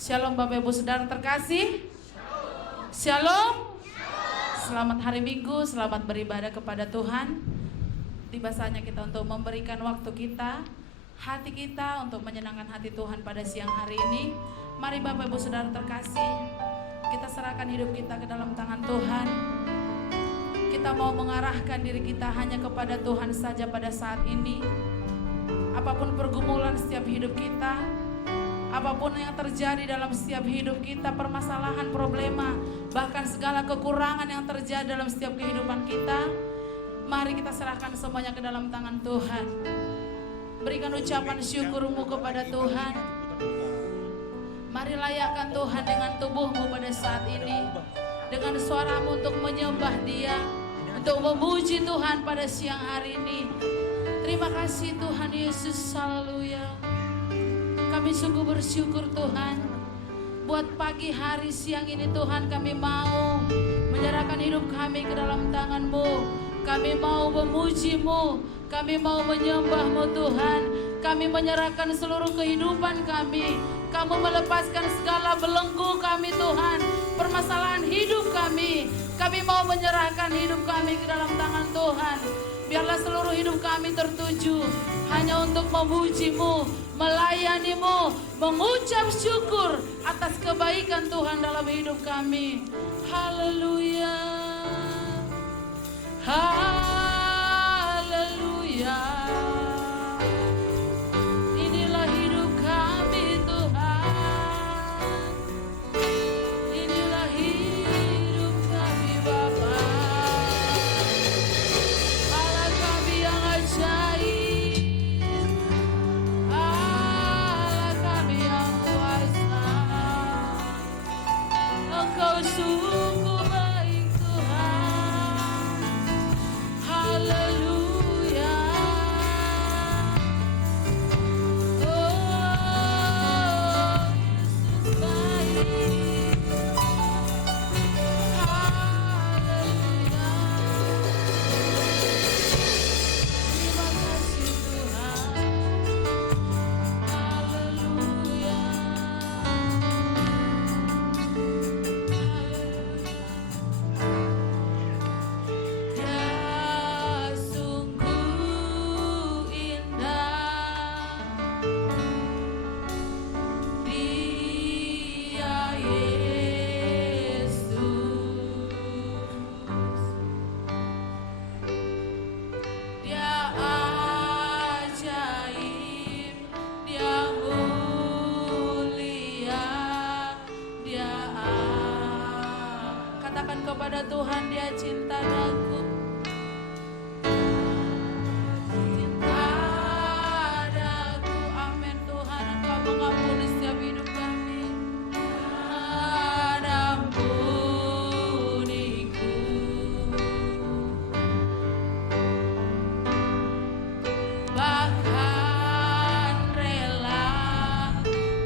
Shalom Bapak Ibu Saudara terkasih. Shalom. Selamat hari Minggu, selamat beribadah kepada Tuhan. Tiba saatnya kita untuk memberikan waktu kita, hati kita untuk menyenangkan hati Tuhan pada siang hari ini. Mari Bapak Ibu Saudara terkasih, kita serahkan hidup kita ke dalam tangan Tuhan. Kita mau mengarahkan diri kita hanya kepada Tuhan saja pada saat ini. Apapun pergumulan setiap hidup kita, apapun yang terjadi dalam setiap hidup kita, permasalahan, problema, bahkan segala kekurangan yang terjadi dalam setiap kehidupan kita, mari kita serahkan semuanya ke dalam tangan Tuhan. Berikan ucapan syukurmu kepada Tuhan. Mari layakkan Tuhan dengan tubuhmu pada saat ini, dengan suaramu untuk menyembah Dia, untuk memuji Tuhan pada siang hari ini. Terima kasih Tuhan Yesus, haleluya. Kami sungguh bersyukur Tuhan, buat pagi hari siang ini Tuhan, kami mau menyerahkan hidup kami ke dalam tangan-Mu. Kami mau memuji-Mu, kami mau menyembah-Mu Tuhan. Kami menyerahkan seluruh kehidupan kami. Kamu melepaskan segala belenggu kami Tuhan, permasalahan hidup kami. Kami mau menyerahkan hidup kami ke dalam tangan Tuhan. Biarlah seluruh hidup kami tertuju hanya untuk memuji-Mu, melayani-Mu, mengucap syukur atas kebaikan Tuhan dalam hidup kami. Haleluya, haleluya. Inilah hidup kami Tuhan, inilah hidup kami Bapa. Allah kami yang ajaib, Allah kami yang kuasa. Engkau sungguh baik Tuhan. Haleluya. Oh Yesus baik. Haleluya. Terima kasih Tuhan. Haleluya. Ya sungguh indah Dia Yesus, Dia ajaib, Dia mulia, Dia katakan kepada Tuhan, Dia cinta daku. Cinta daku, amin Tuhan. Engkau mengampuni setiap hidup kami. Tuhan ampuniku. Bahkan rela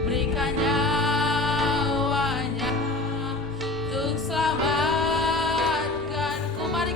berikan nyawanya untuk selamatkanku. Mari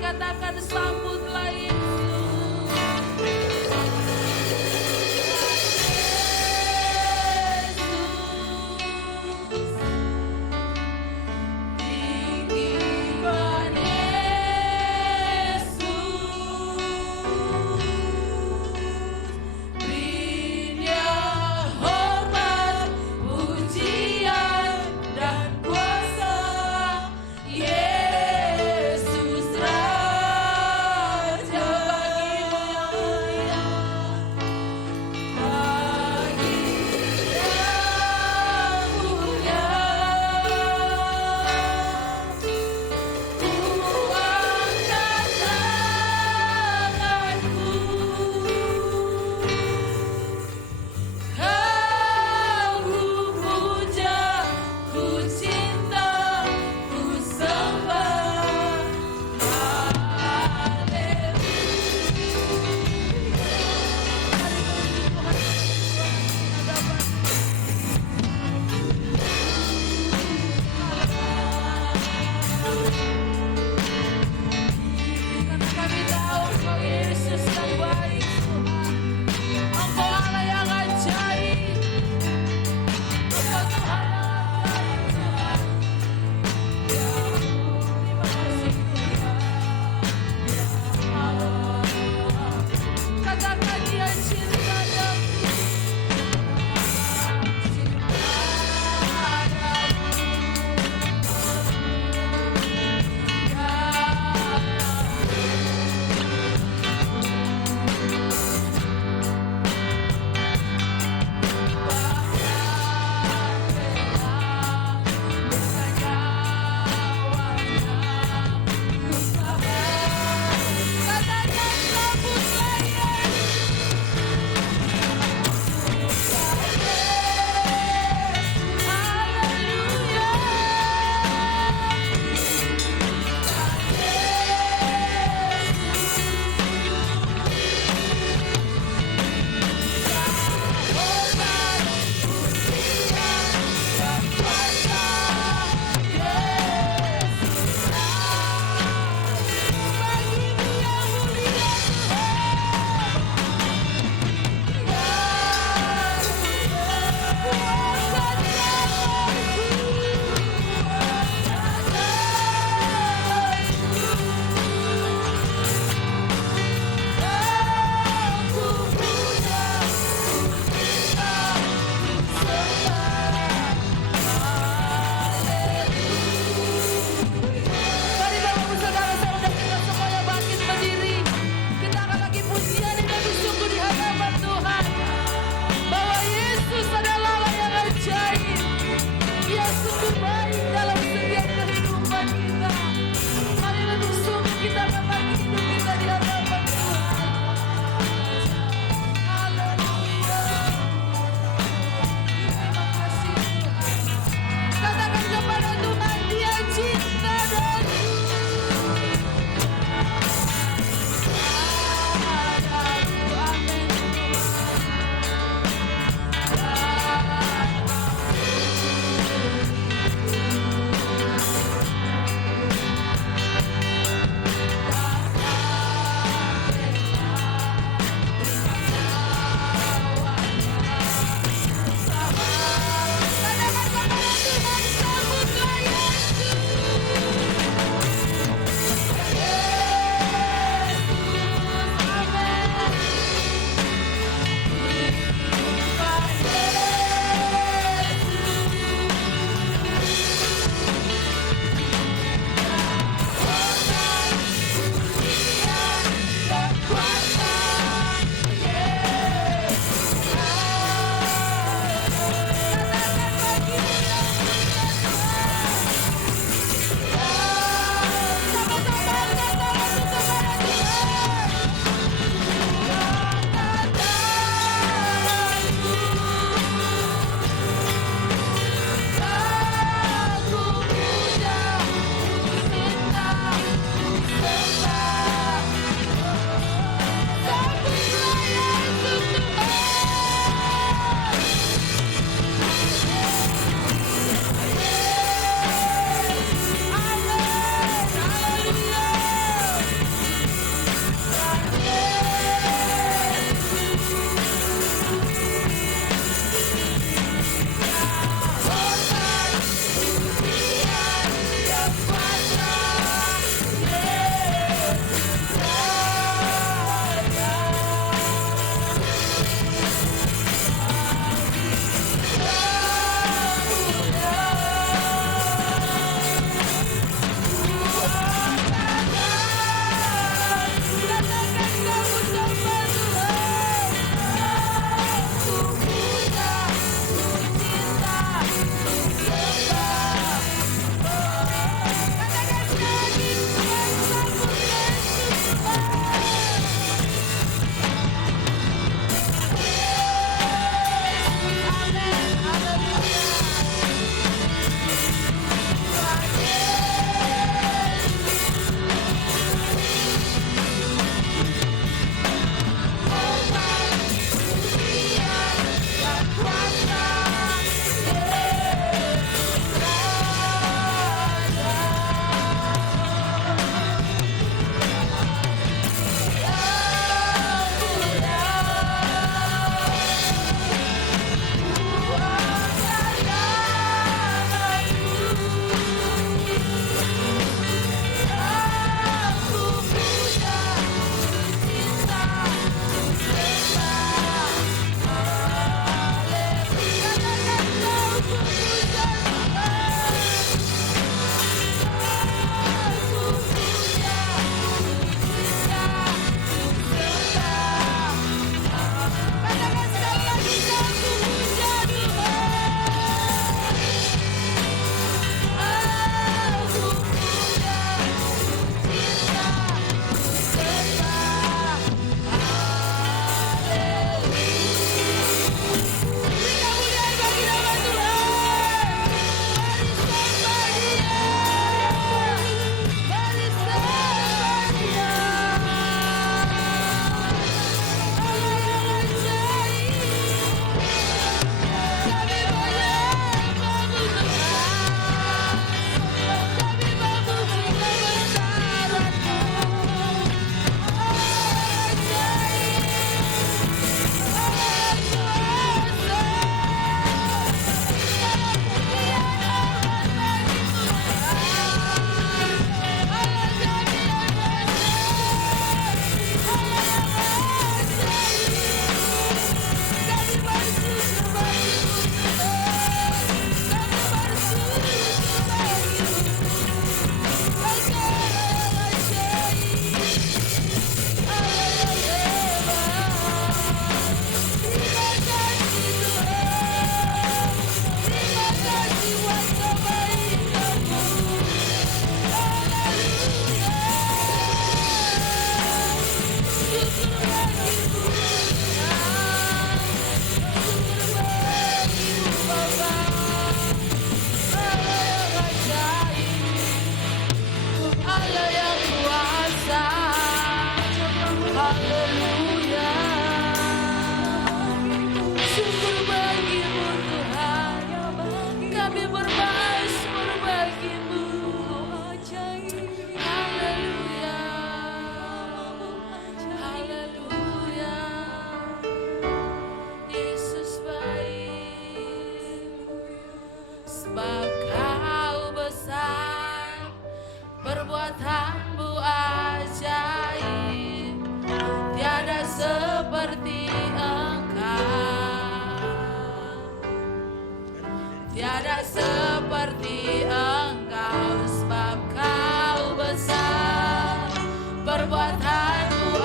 Tiada seperti Engkau, sebab Kau besar, perbuatanmu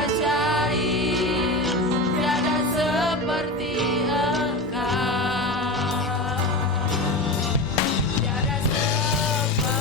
ajaib. Tiada seperti Engkau, tiada seperti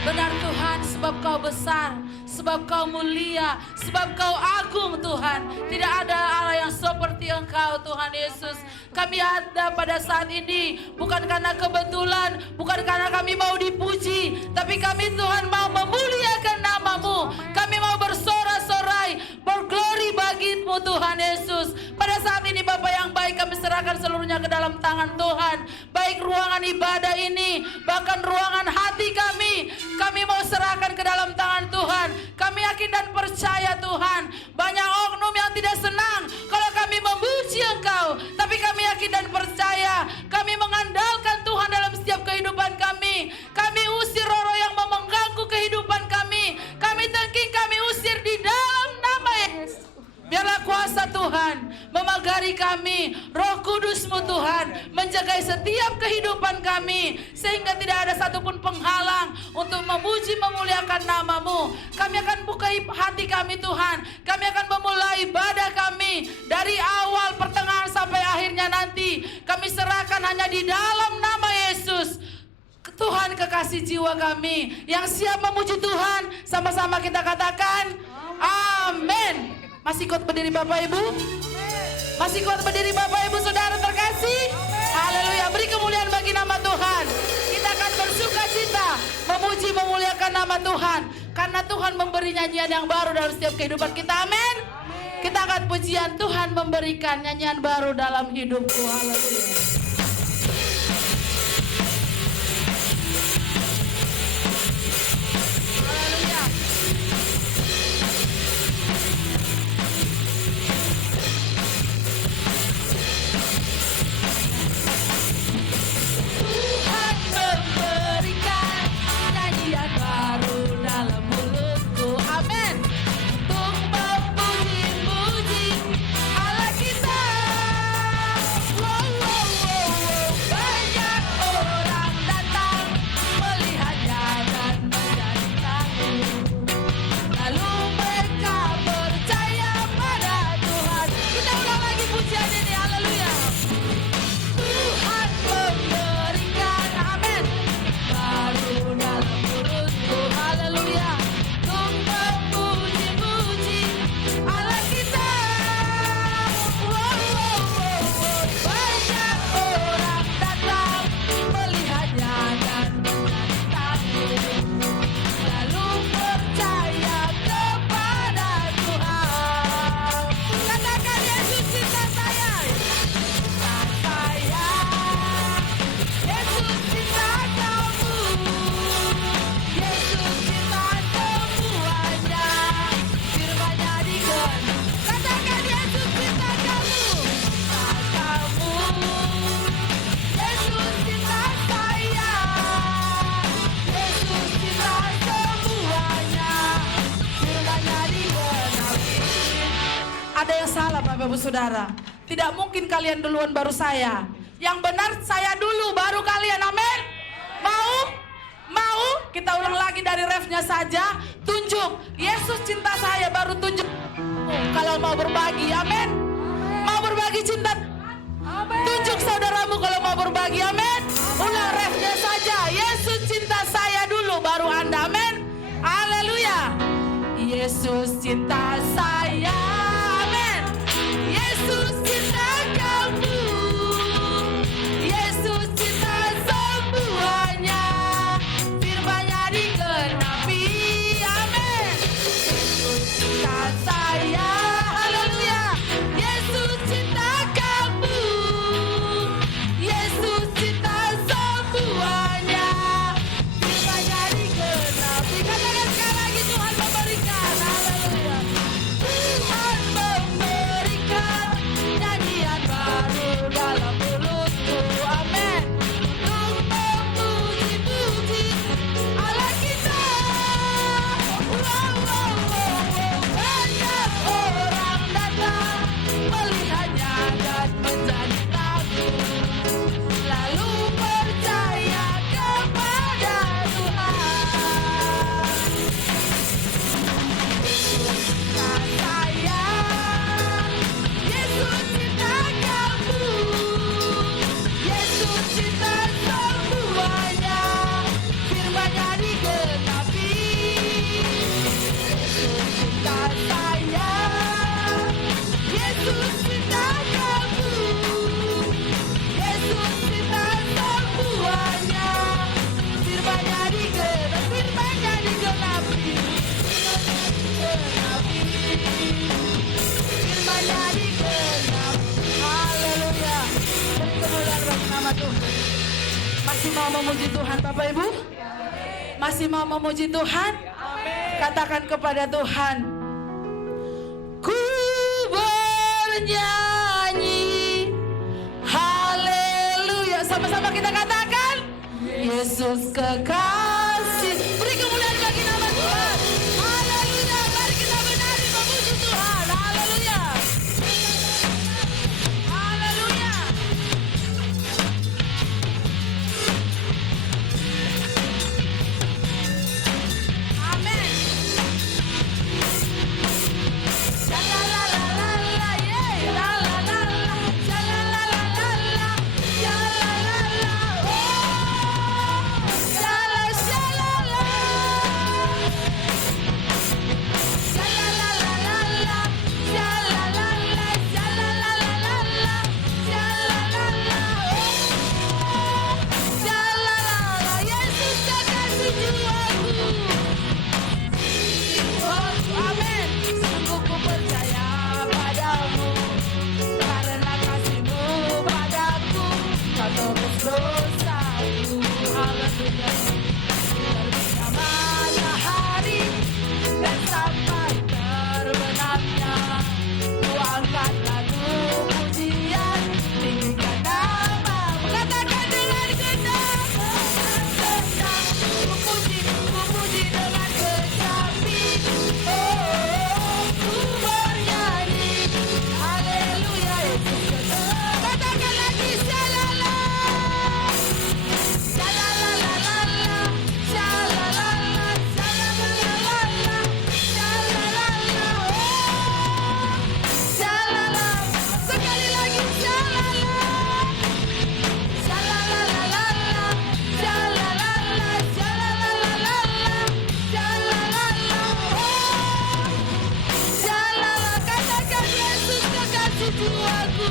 benar Tuhan, sebab Kau besar, sebab Kau mulia, sebab Kau agung Tuhan. Tidak ada Allah yang seperti Engkau Tuhan Yesus. Kami ada pada saat ini bukan karena kebetulan, bukan karena kami mau dipuji, tapi kami Tuhan mau memuliakan nama-Mu. Kami mau bersorak-sorai, berglori bagi-Mu Tuhan Yesus. Pada saat ini Bapa yang baik, kami serahkan seluruhnya ke dalam tangan Tuhan. Baik ruangan ibadah ini, bahkan ruangan hati kami mau serahkan ke dalam tangan Tuhan. Kami yakin dan percaya Tuhan, banyak oknum yang tidak senang kalau kami memuji Engkau, tapi kami yakin dan percaya, kami mengandalkan Tuhan dalam setiap kehidupan kami. Kami usir roh-roh yang mau mengganggu kehidupan kami. Kami tengking, kami usir di dalam nama Yesus. Biarlah kuasa Tuhan memagari kami, Roh Kudus-Mu Tuhan menjaga setiap kehidupan kami, sehingga tidak ada satupun penghalang untuk memuji memuliakan nama-Mu. Kami akan buka hati kami Tuhan, kami akan memulai ibadah kami dari awal, pertengahan sampai akhirnya nanti. Kami serahkan hanya di dalam nama Yesus. Tuhan kekasih jiwa kami yang siap memuji Tuhan, sama-sama kita katakan amin. Masih kuat berdiri Bapak Ibu? Masih kuat berdiri Bapak Ibu saudara terkasih? Haleluya, beri kemuliaan bagi nama Tuhan. Kita akan bersuka cita memuji memuliakan nama Tuhan, karena Tuhan memberi nyanyian yang baru dalam setiap kehidupan kita, amin. Kita angkat pujian, Tuhan memberikan nyanyian baru dalam hidupku. Haleluya. Wow, wow, wow. ada yang salah Bapak Ibu Saudara. Tidak mungkin kalian duluan baru saya. Yang benar saya dulu baru kalian. Amin. Mau? Mau? Kita ulang lagi dari refnya saja. Tunjuk Yesus cinta saya, baru tunjuk kalau mau berbagi. Amin. Mau berbagi cinta? Tunjuk saudaramu kalau mau berbagi. Amin. Ulang refnya saja. Yesus cinta saya dulu baru Anda. Amin. Haleluya. Yesus cinta saya. Amin. Yesus cinta kamu. Yesus cinta semuanya. Firman-Nya digenapi. Amin. Yesus cinta saya. Haleluya. Yesus cinta kamu. Yesus cinta semuanya. Firman-Nya digenapi. Katakan sekali lagi, Tuhan memberikan. Haleluya. Tuhan memberikan nyanyian baru dalam mulutku. Amin. Untuk memuji-puji Allah kita. Wow, wow, wow, wow. Banyak orang datang melihatnya dan menjadi takut. Lalu percaya kepada Tuhan. Cinta saya, Yesus cinta kamu. Yesus cinta semuanya. Firman-Nya digenapi. Yesus cinta saya, Yesus cinta kamu. Yesus cinta semuanya. Firman-Nya digenapi. Firman-Nya digenapi. Firman-Nya digenapi. Haleluya. Beri kemuliaan bagi nama Tuhan. Masih mau memuji Tuhan Bapak Ibu? Masih mau memuji Tuhan? Katakan kepada Tuhan, ku bernyanyi. Haleluya. Sama-sama kita katakan, Yesus kekasih. Beri kemuliaan bagi nama Tuhan. Haleluya. Mari kita menari memuji Tuhan. Haleluya. Haleluya. Amin. Shalalalalala, yeah, lalalala, shalalalalala, shalalala, oh, shala, shalala, shalalalala, shalalala, shalalalala, shalalala, oh, shalalala. Yesus kekasih jiwaku. Amin. Sungguh ku percaya padamu, karena kasih-Mu padaku, Kau tebus dosaku. Haleluya. Terbitnya matahari dan sampai terbenamnya, ku angkat lagu pujian, tinggikan nama-Mu. Katakan dengan genap, senang, ku puji dengan kecapi. Oh, ku bernyanyi. Haleluya. Katakan lagi, shalala. Shalalalala, shalalala, shalalalala, shalalala, oh, shalala. Sekali lagi, shalala. Shalalalala, shalalala, shalalalala, shalalala, oh, shalala. Katakan, Yesus kekasih jiwaku.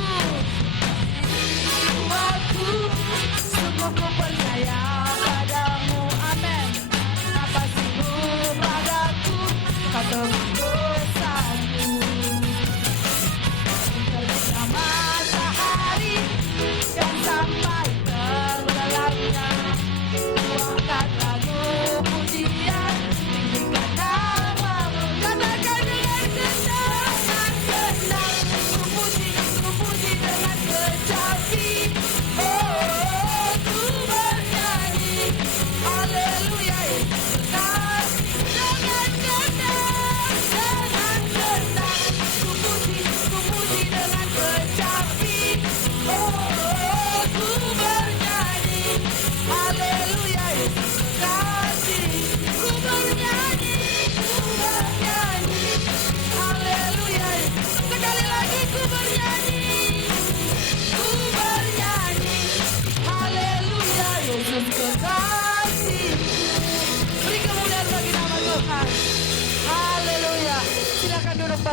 Jiwaku, sungguh ku percaya padamu. Amin. Kasih-Mu padaku, Kau tebus dosaku. Terbitnya matahari dan sampai terbenamnya, ku angkat lagu pujian, tinggikan nama-Mu. Katakan dengan senang, ku puji dengan kecapi. Oh, ku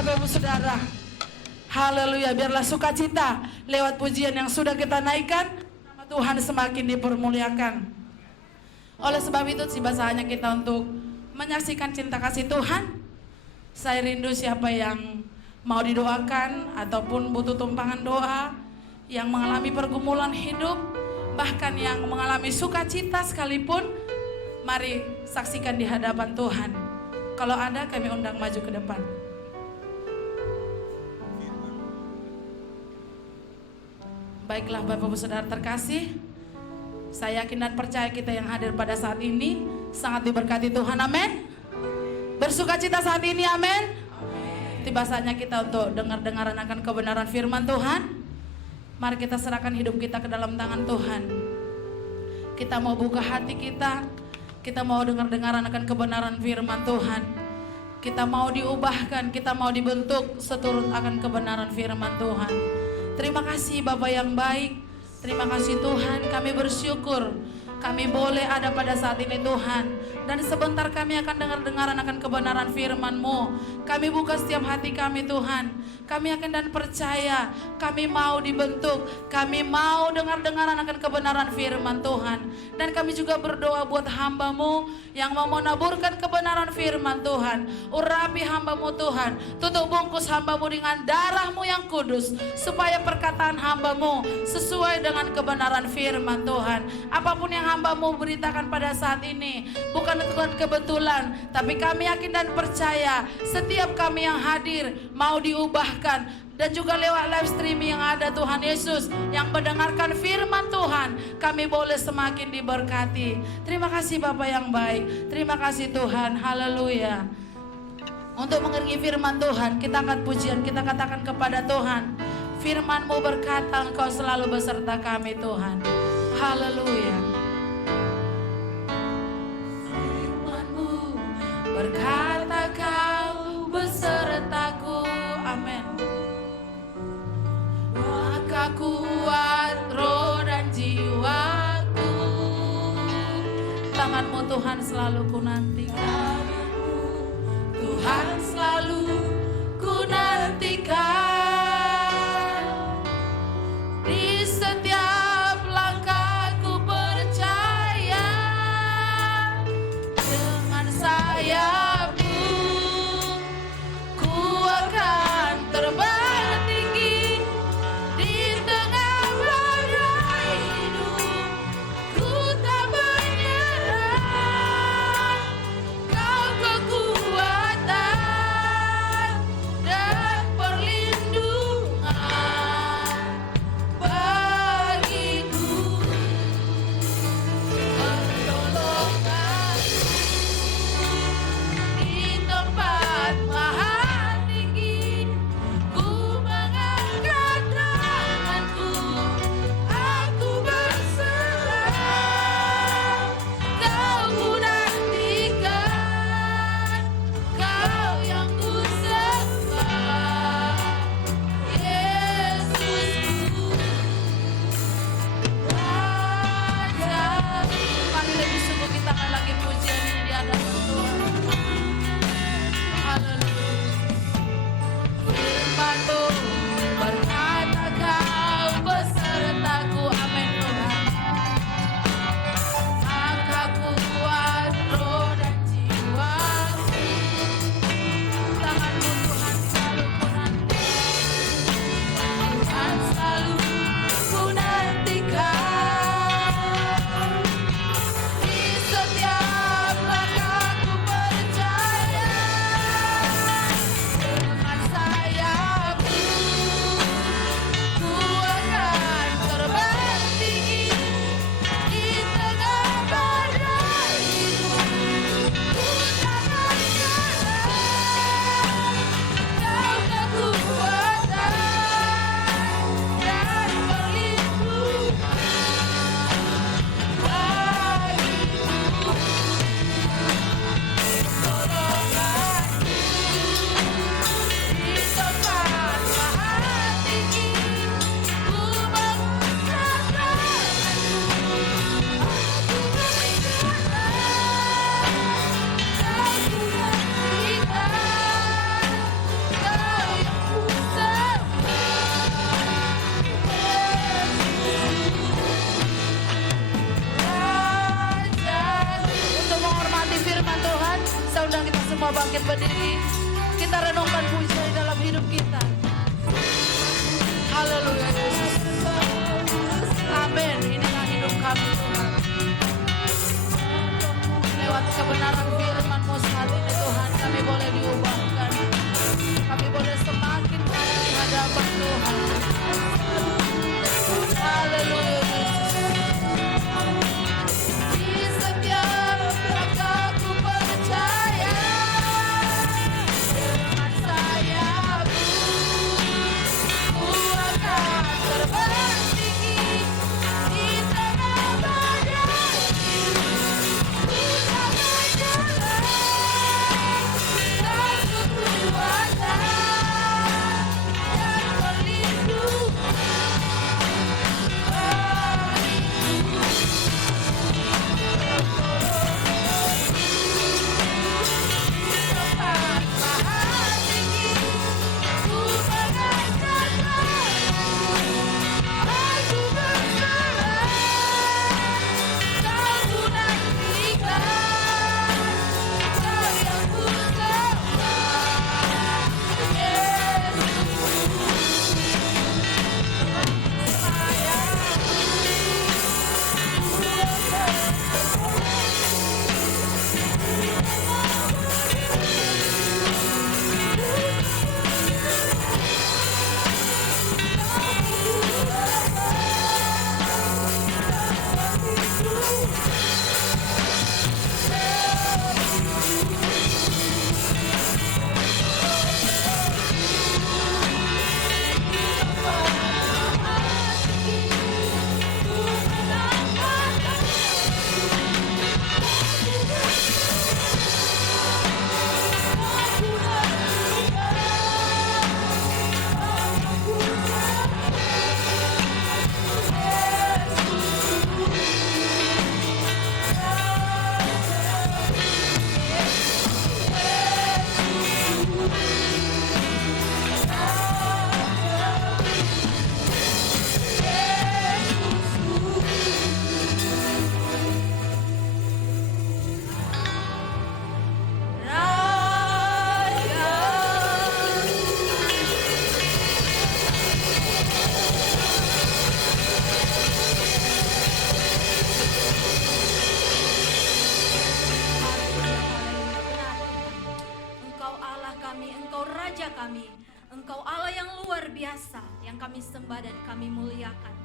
Bapak Ibu Saudara. Haleluya, biarlah sukacita lewat pujian yang sudah kita naikkan, nama Tuhan semakin dipermuliakan. Oleh sebab itu tiba saatnya kita untuk menyaksikan cinta kasih Tuhan. Saya rindu siapa yang mau didoakan ataupun butuh tumpangan doa, yang mengalami pergumulan hidup, bahkan yang mengalami sukacita sekalipun, mari saksikan di hadapan Tuhan. Kalau ada, kami undang maju ke depan. Baiklah Bapak Ibu Saudara terkasih, saya yakin dan percaya kita yang hadir pada saat ini sangat diberkati Tuhan, amin. Bersukacita saat ini, amin. Tiba saatnya kita untuk dengar-dengaran akan kebenaran firman Tuhan. Mari kita serahkan hidup kita ke dalam tangan Tuhan. Kita mau buka hati kita mau dengar-dengaran akan kebenaran firman Tuhan. Kita mau diubahkan, kita mau dibentuk seturut akan kebenaran firman Tuhan. Terima kasih Bapak yang baik, terima kasih Tuhan, kami bersyukur kami boleh ada pada saat ini Tuhan. Dan sebentar kami akan dengar-dengaran akan kebenaran firman-Mu. Kami buka setiap hati kami Tuhan. Kami yakin dan percaya, kami mau dibentuk, kami mau dengar-dengaran akan kebenaran firman Tuhan. Dan kami juga berdoa buat hamba-Mu yang mau menaburkan kebenaran firman Tuhan. Urapi hamba-Mu Tuhan, tutup bungkus hamba-Mu dengan darah-Mu yang kudus, supaya perkataan hamba-Mu sesuai dengan kebenaran firman Tuhan. Apapun yang hamba-Mu beritakan pada saat ini bukan Tuhan kebetulan, tapi kami yakin dan percaya setiap kami yang hadir mau diubahkan. Dan juga lewat live streaming yang ada Tuhan Yesus, yang mendengarkan firman Tuhan, kami boleh semakin diberkati. Terima kasih Bapak yang baik, terima kasih Tuhan, haleluya. Untuk mengiringi firman Tuhan, kita angkat pujian, kita katakan kepada Tuhan, firman-Mu berkata Engkau selalu beserta kami Tuhan, haleluya. Firman-Mu berkata Kau besertaku, amin. Maka kuat roh dan jiwaku, tangan-Mu Tuhan selalu ku nantikan, Tuhan selalu ku nantikan. Di setiap langkahku percaya, dengan sayap-Mu ku akan terbang tinggi. Di tengah badai hidup, ku tak menyerah. Kau bangkit berdiri. Kita renungkan pujian di dalam hidup kita. Haleluya Yesus. Amin. Inilah hidup kami Tuhan. Lewat kebenaran firman-Mu saat ini Tuhan, kami boleh diubahkan. Kami boleh semakin kaya di hadapan Tuhan. Haleluya Yesus. Di setiap langkahku percaya dengan sayap-Mu, ku akan terbang tinggi di tengah badai. Ku takkan jalan takut kuasa dan perlindungan. Engkau Allah yang luar biasa, yang kami sembah dan kami muliakan.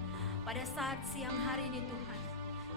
Pada saat siang hari ini Tuhan,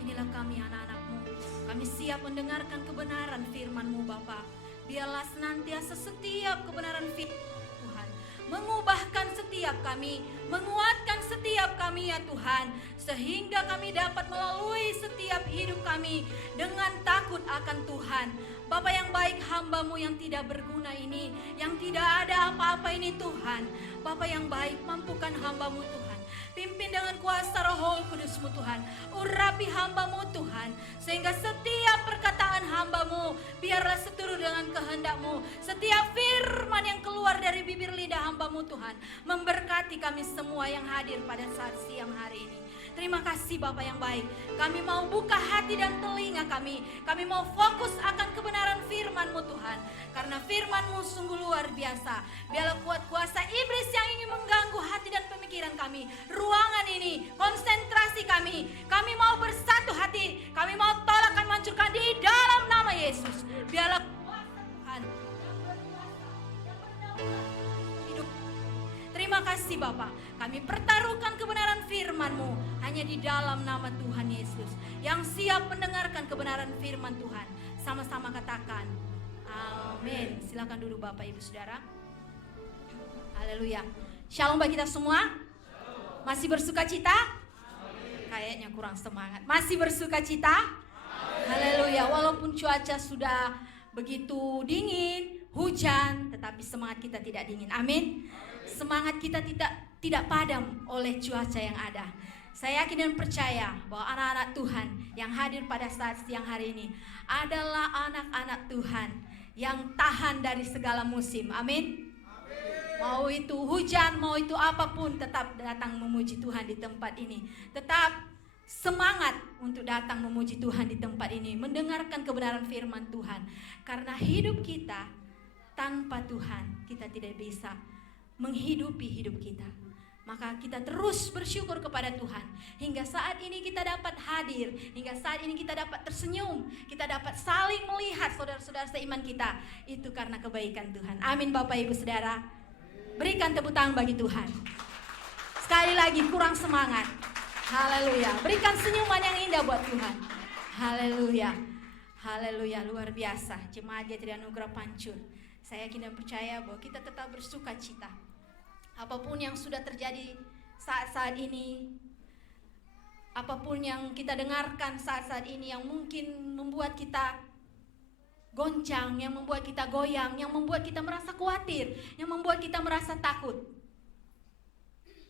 inilah kami anak-anak-Mu. Kami siap mendengarkan kebenaran firman-Mu Bapa. Biarlah senantiasa setiap kebenaran firman Tuhan mengubahkan setiap kami, menguatkan setiap kami ya Tuhan, sehingga kami dapat melalui setiap hidup kami dengan takut akan Tuhan. Bapa yang baik, hamba-Mu yang tidak berguna ini, yang tidak ada apa-apa ini Tuhan. Bapa yang baik, mampukan hamba-Mu Tuhan. Pimpin dengan kuasa Roh Kudus-Mu Tuhan. Urapi hamba-Mu Tuhan, sehingga setiap perkataan hamba-Mu biarlah seturut dengan kehendak-Mu. Setiap firman yang keluar dari bibir lidah hamba-Mu Tuhan memberkati kami semua yang hadir pada saat siang hari ini. Terima kasih Bapa yang baik. Kami mau buka hati dan telinga kami. Kami mau fokus akan kebenaran firman-Mu Tuhan. Karena firman-Mu sungguh luar biasa. Biarlah kuat kuasa iblis yang ingin mengganggu hati dan pemikiran kami. Ruangan ini, konsentrasi kami. Kami mau bersatu hati. Kami mau tolak, kami hancurkan di dalam nama Yesus. Biarlah kuasa Tuhan yang berkuasa, yang berdaulat hidup. Terima kasih Bapa. Kami pertaruhkan kebenaran firman-Mu hanya di dalam nama Tuhan Yesus, yang siap mendengarkan kebenaran firman Tuhan. Sama-sama katakan amin. Silakan duduk Bapak Ibu Saudara. Haleluya. Shalom bagi kita semua. Masih bersuka cita? Kayaknya kurang semangat. Masih bersuka cita? Haleluya. Walaupun cuaca sudah begitu dingin, hujan, tetapi semangat kita tidak dingin. Amin. Semangat kita tidak padam oleh cuaca yang ada. Saya yakin dan percaya bahwa anak-anak Tuhan yang hadir pada saat siang hari ini adalah anak-anak Tuhan yang tahan dari segala musim. Amin. Mau itu hujan, mau itu apapun, tetap datang memuji Tuhan di tempat ini. Tetap semangat untuk datang memuji Tuhan di tempat ini, mendengarkan kebenaran firman Tuhan. Karena hidup kita Tanpa Tuhan kita tidak bisa menghidupi hidup kita. Maka kita terus bersyukur kepada Tuhan. Hingga saat ini kita dapat hadir, hingga saat ini kita dapat tersenyum, kita dapat saling melihat saudara-saudara seiman kita. Itu karena kebaikan Tuhan. Amin Bapak Ibu Saudara. Berikan tepuk tangan bagi Tuhan. Sekali lagi kurang semangat. Haleluya. Berikan senyuman yang indah buat Tuhan. Haleluya. Haleluya, luar biasa. Jemaat Getri Anugerah Pancur. Saya yakin dan percaya bahwa kita tetap bersuka cita. Apapun yang sudah terjadi saat-saat ini, apapun yang kita dengarkan saat-saat ini yang mungkin membuat kita goncang, yang membuat kita goyang, yang membuat kita merasa khawatir, yang membuat kita merasa takut.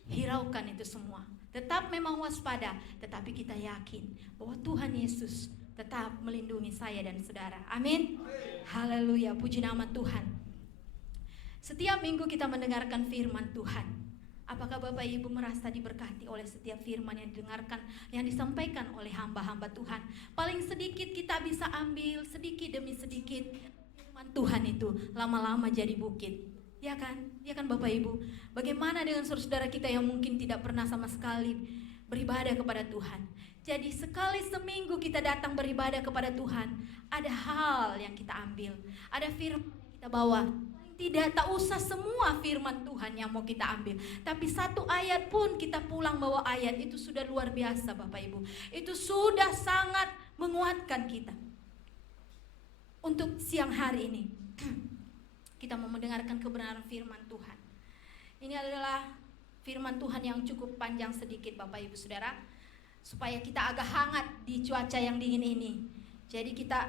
Hiraukan itu semua. Tetap memang waspada, tetapi kita yakin bahwa Tuhan Yesus tetap melindungi saya dan saudara. Amin. Haleluya, puji nama Tuhan. Setiap minggu kita mendengarkan firman Tuhan. Apakah Bapak Ibu merasa diberkati oleh setiap firman yang didengarkan, yang disampaikan oleh hamba-hamba Tuhan? Paling sedikit kita bisa ambil sedikit demi sedikit. Firman Tuhan itu lama-lama jadi bukit. Ya kan? Ya kan Bapak Ibu? Bagaimana dengan saudara-saudara kita yang mungkin tidak pernah sama sekali beribadah kepada Tuhan? Jadi sekali seminggu kita datang beribadah kepada Tuhan, ada hal yang kita ambil, ada firman yang kita bawa. Tidak, tak usah semua firman Tuhan yang mau kita ambil, tapi satu ayat pun kita pulang bawa ayat, itu sudah luar biasa Bapak Ibu. Itu sudah sangat menguatkan kita. Untuk siang hari ini kita mau mendengarkan kebenaran firman Tuhan. Ini adalah firman Tuhan yang cukup panjang sedikit Bapak Ibu Saudara, supaya kita agak hangat di cuaca yang dingin ini. Jadi kita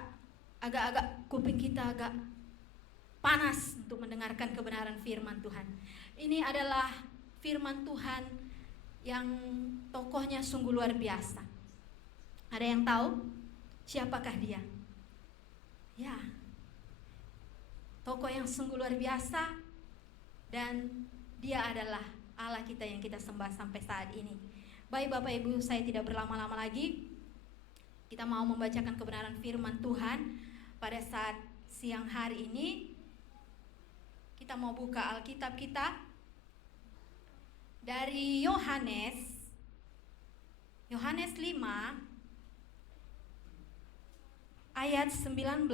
agak-agak, kuping kita agak panas untuk mendengarkan kebenaran firman Tuhan. Ini adalah firman Tuhan yang tokohnya sungguh luar biasa. Ada yang tahu siapakah dia? Ya, tokoh yang sungguh luar biasa, dan dia adalah Allah kita yang kita sembah sampai saat ini. Baik Bapak Ibu, saya tidak berlama-lama lagi. Kita mau membacakan kebenaran firman Tuhan pada saat siang hari ini. Kita mau buka Alkitab kita dari Yohanes 5 ayat 19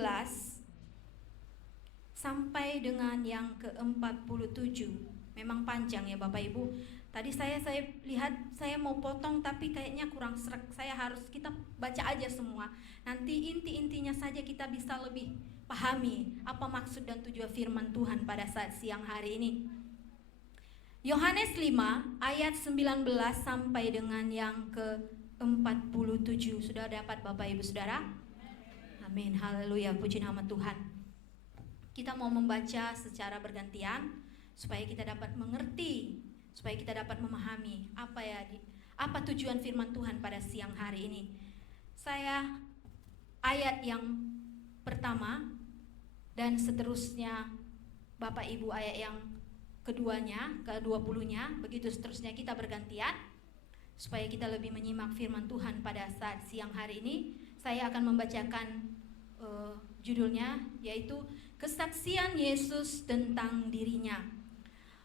sampai dengan yang ke-47. Memang panjang ya Bapak Ibu. Tadi saya lihat saya mau potong tapi kayaknya kurang serak. Kita baca aja semua. Nanti inti-intinya saja kita bisa lebih pahami apa maksud dan tujuan firman Tuhan pada saat siang hari ini. Yohanes 5 ayat 19 sampai dengan yang ke-47. Sudah dapat Bapak Ibu Saudara? Amin, haleluya, puji nama Tuhan. Kita mau membaca secara bergantian supaya kita dapat mengerti, supaya kita dapat memahami apa tujuan firman Tuhan pada siang hari ini. Saya ayat yang pertama dan seterusnya Bapak Ibu ayat yang keduanya, ke-20-nya, begitu seterusnya kita bergantian supaya kita lebih menyimak firman Tuhan pada saat siang hari ini. Saya akan membacakan judulnya, yaitu kesaksian Yesus tentang dirinya.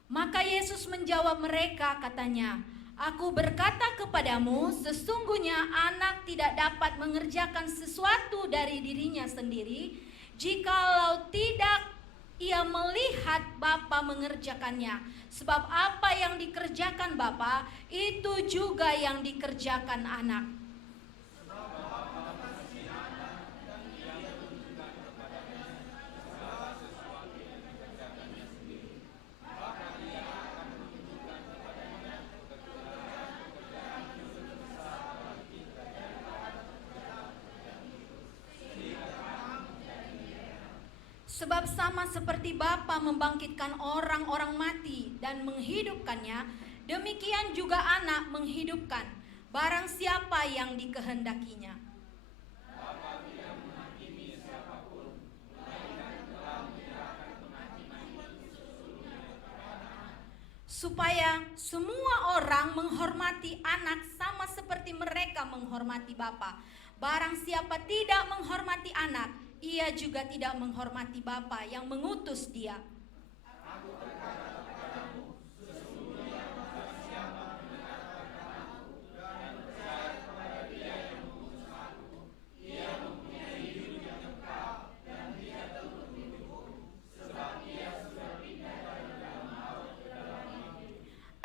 Maka Yesus menjawab mereka, katanya, "Aku berkata kepadamu, sesungguhnya anak tidak dapat mengerjakan sesuatu dari dirinya sendiri, jikalau tidak ia melihat Bapa mengerjakannya. Sebab apa yang dikerjakan Bapa, itu juga yang dikerjakan anak." Sebab sama seperti Bapa membangkitkan orang-orang mati dan menghidupkannya, demikian juga anak menghidupkan barang siapa yang dikehendakinya. Supaya semua orang menghormati anak sama seperti mereka menghormati Bapa. Barang siapa tidak menghormati anak, ia juga tidak menghormati Bapa yang mengutus dia.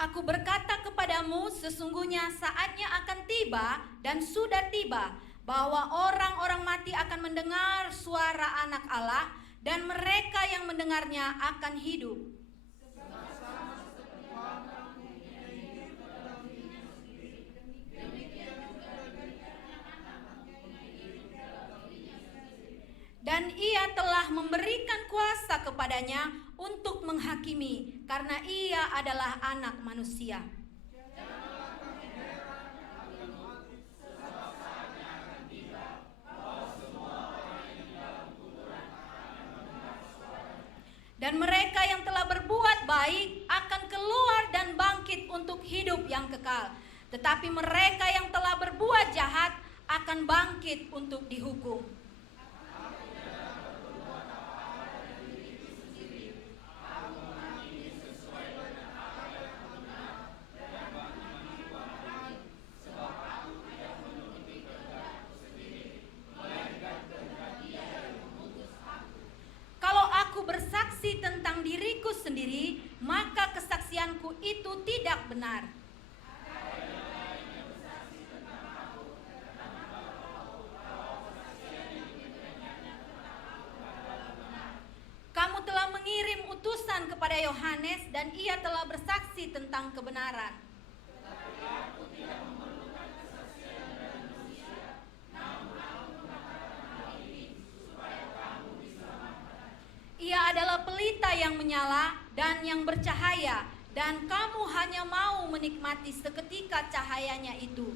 Aku berkata kepadamu, sesungguhnya saatnya akan tiba dan sudah tiba, bahwa orang-orang mati akan mendengar suara Anak Allah, dan mereka yang mendengarnya akan hidup. Dan ia telah memberikan kuasa kepadanya untuk menghakimi, karena ia adalah Anak Manusia. Dan mereka yang telah berbuat baik akan keluar dan bangkit untuk hidup yang kekal. Tetapi mereka yang telah berbuat jahat akan bangkit untuk dihukum. Kalau aku bersaksi tentang diriku sendiri, maka kesaksianku itu tidak benar. Kamu telah mengirim utusan kepada Yohanes, dan ia telah bersaksi tentang kebenaran. Ia adalah pelita yang menyala dan yang bercahaya, dan kamu hanya mau menikmati seketika cahayanya itu.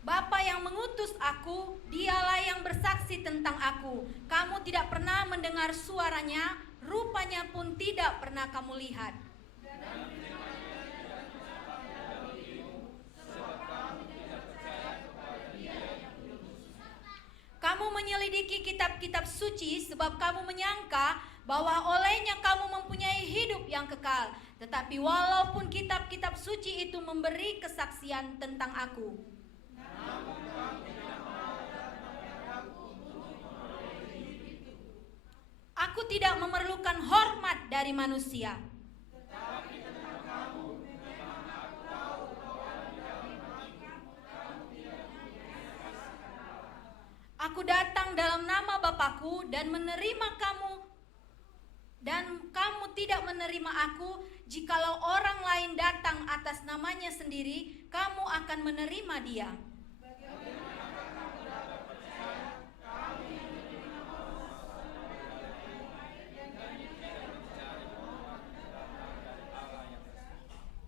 Bapa yang mengutus aku, dialah yang bersaksi tentang aku. Kamu tidak pernah mendengar suaranya, rupanya pun tidak pernah kamu lihat. Kamu menyelidiki kitab-kitab suci sebab kamu menyangka bahwa olehnya kamu mempunyai hidup yang kekal. Tetapi walaupun kitab-kitab suci itu memberi kesaksian tentang aku, aku tidak memerlukan hormat dari manusia. Aku datang dalam nama Bapakku dan menerima kamu, dan kamu tidak menerima aku. Jikalau orang lain datang atas namanya sendiri, kamu akan menerima dia.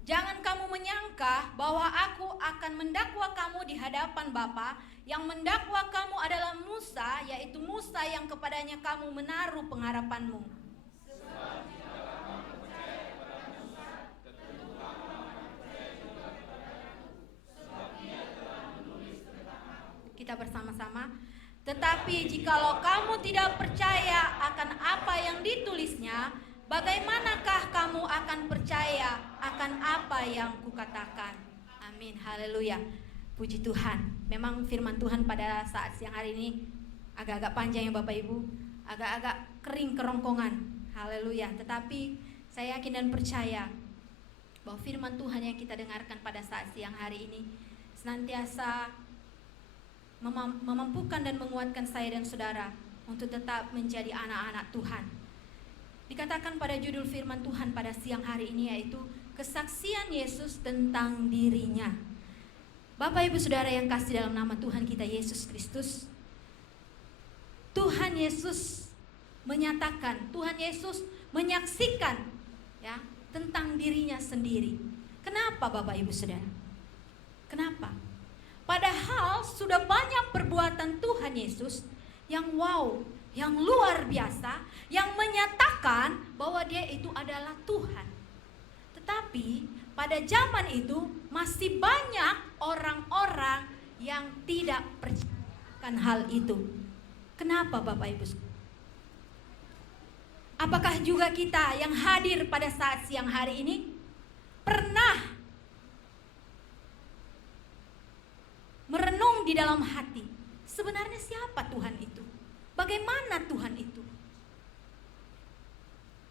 Jangan kamu menyangka bahwa aku akan mendakwa kamu di hadapan Bapa. Yang mendakwa kamu adalah Musa, yaitu Musa yang kepadanya kamu menaruh pengharapanmu. Kita bersama-sama. Tetapi jikalau kamu tidak percaya akan apa yang ditulisnya, bagaimanakah kamu akan percaya akan apa yang kukatakan? Amin, haleluya. Puji Tuhan. Memang firman Tuhan pada saat siang hari ini agak-agak panjang ya Bapak Ibu, agak-agak kering kerongkongan. Haleluya. Tetapi saya yakin dan percaya bahwa firman Tuhan yang kita dengarkan pada saat siang hari ini senantiasa memampukan dan menguatkan saya dan saudara untuk tetap menjadi anak-anak Tuhan. Dikatakan pada judul firman Tuhan pada siang hari ini yaitu kesaksian Yesus tentang dirinya. Bapak Ibu Saudara yang kasih dalam nama Tuhan kita Yesus Kristus, Tuhan Yesus menyatakan, Tuhan Yesus menyaksikan ya tentang dirinya sendiri. Kenapa Bapak Ibu Saudara? Kenapa? Padahal sudah banyak perbuatan Tuhan Yesus yang wow, yang luar biasa, yang menyatakan bahwa dia itu adalah Tuhan. Tetapi pada zaman itu masih banyak orang-orang yang tidak percaya hal itu. Kenapa Bapak Ibu? Apakah juga kita yang hadir pada saat siang hari ini pernah merenung di dalam hati, sebenarnya siapa Tuhan itu? Bagaimana Tuhan itu?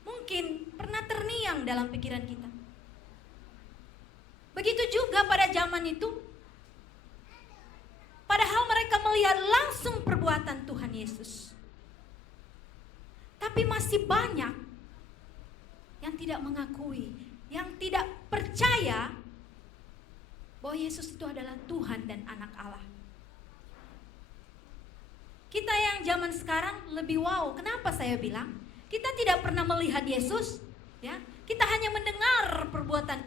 Mungkin pernah terngiang dalam pikiran kita. Begitu juga pada zaman itu, padahal mereka melihat langsung perbuatan Tuhan Yesus. Tapi masih banyak yang tidak mengakui, yang tidak percaya bahwa Yesus itu adalah Tuhan dan anak Allah. Kita yang zaman sekarang lebih wow. Kenapa saya bilang? Kita tidak pernah melihat Yesus, ya. Kita hanya mendengar perbuatan.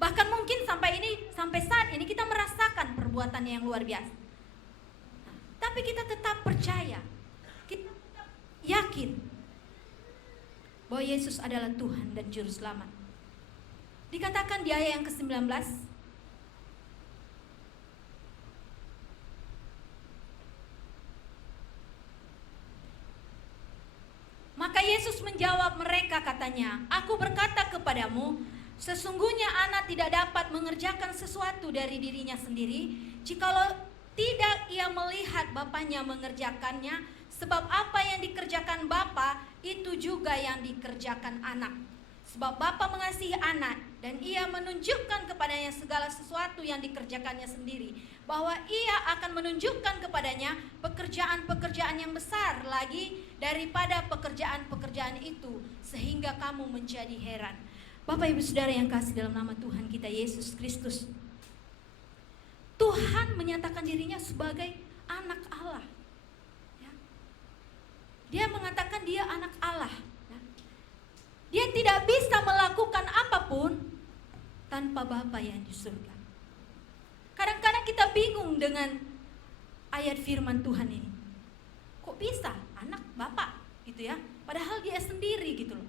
Bahkan mungkin sampai saat ini kita merasakan perbuatan yang luar biasa. Tapi kita tetap percaya. Kita yakin bahwa Yesus adalah Tuhan dan juru selamat. Dikatakan di ayat yang ke-19, maka Yesus menjawab mereka, katanya, "Aku berkata kepadamu, sesungguhnya anak tidak dapat mengerjakan sesuatu dari dirinya sendiri, jikalau tidak ia melihat Bapanya mengerjakannya. Sebab apa yang dikerjakan Bapa, itu juga yang dikerjakan anak. Sebab Bapa mengasihi anak, dan ia menunjukkan kepadanya segala sesuatu yang dikerjakannya sendiri, bahwa ia akan menunjukkan kepadanya pekerjaan-pekerjaan yang besar lagi daripada pekerjaan-pekerjaan itu, sehingga kamu menjadi heran." Bapak Ibu Saudara yang kasih dalam nama Tuhan kita Yesus Kristus, Tuhan menyatakan dirinya sebagai anak Allah. Ya. Dia mengatakan dia anak Allah. Ya. Dia tidak bisa melakukan apapun tanpa Bapa yang di surga. Kadang-kadang kita bingung dengan ayat firman Tuhan ini. Kok bisa anak Bapa gitu ya? Padahal dia sendiri gitu loh.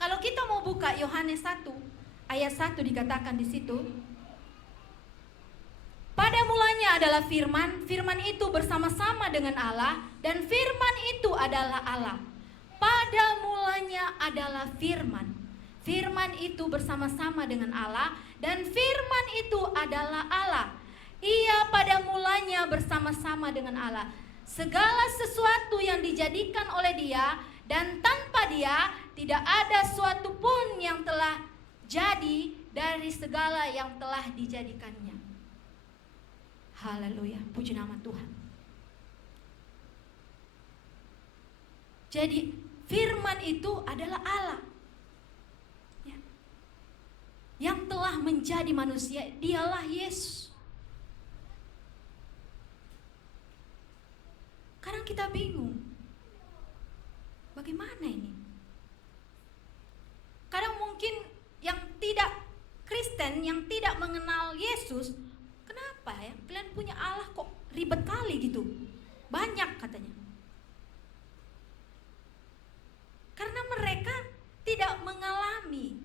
Kalau kita mau buka Yohanes 1 ayat 1, dikatakan di situ, pada mulanya adalah firman, firman itu bersama-sama dengan Allah, dan firman itu adalah Allah. Pada mulanya adalah firman, firman itu bersama-sama dengan Allah, dan firman itu adalah Allah. Ia pada mulanya bersama-sama dengan Allah. Segala sesuatu yang dijadikan oleh Dia, dan tanpa Dia tidak ada suatu pun yang telah jadi dari segala yang telah dijadikannya. Haleluya, puji nama Tuhan. Jadi firman itu adalah Allah, ya, yang telah menjadi manusia. Dialah Yesus. Kadang kita bingung, bagaimana ini? Kadang mungkin yang tidak Kristen, yang tidak mengenal Yesus, kenapa ya kalian punya Allah kok ribet kali gitu, banyak katanya. Karena mereka tidak mengalami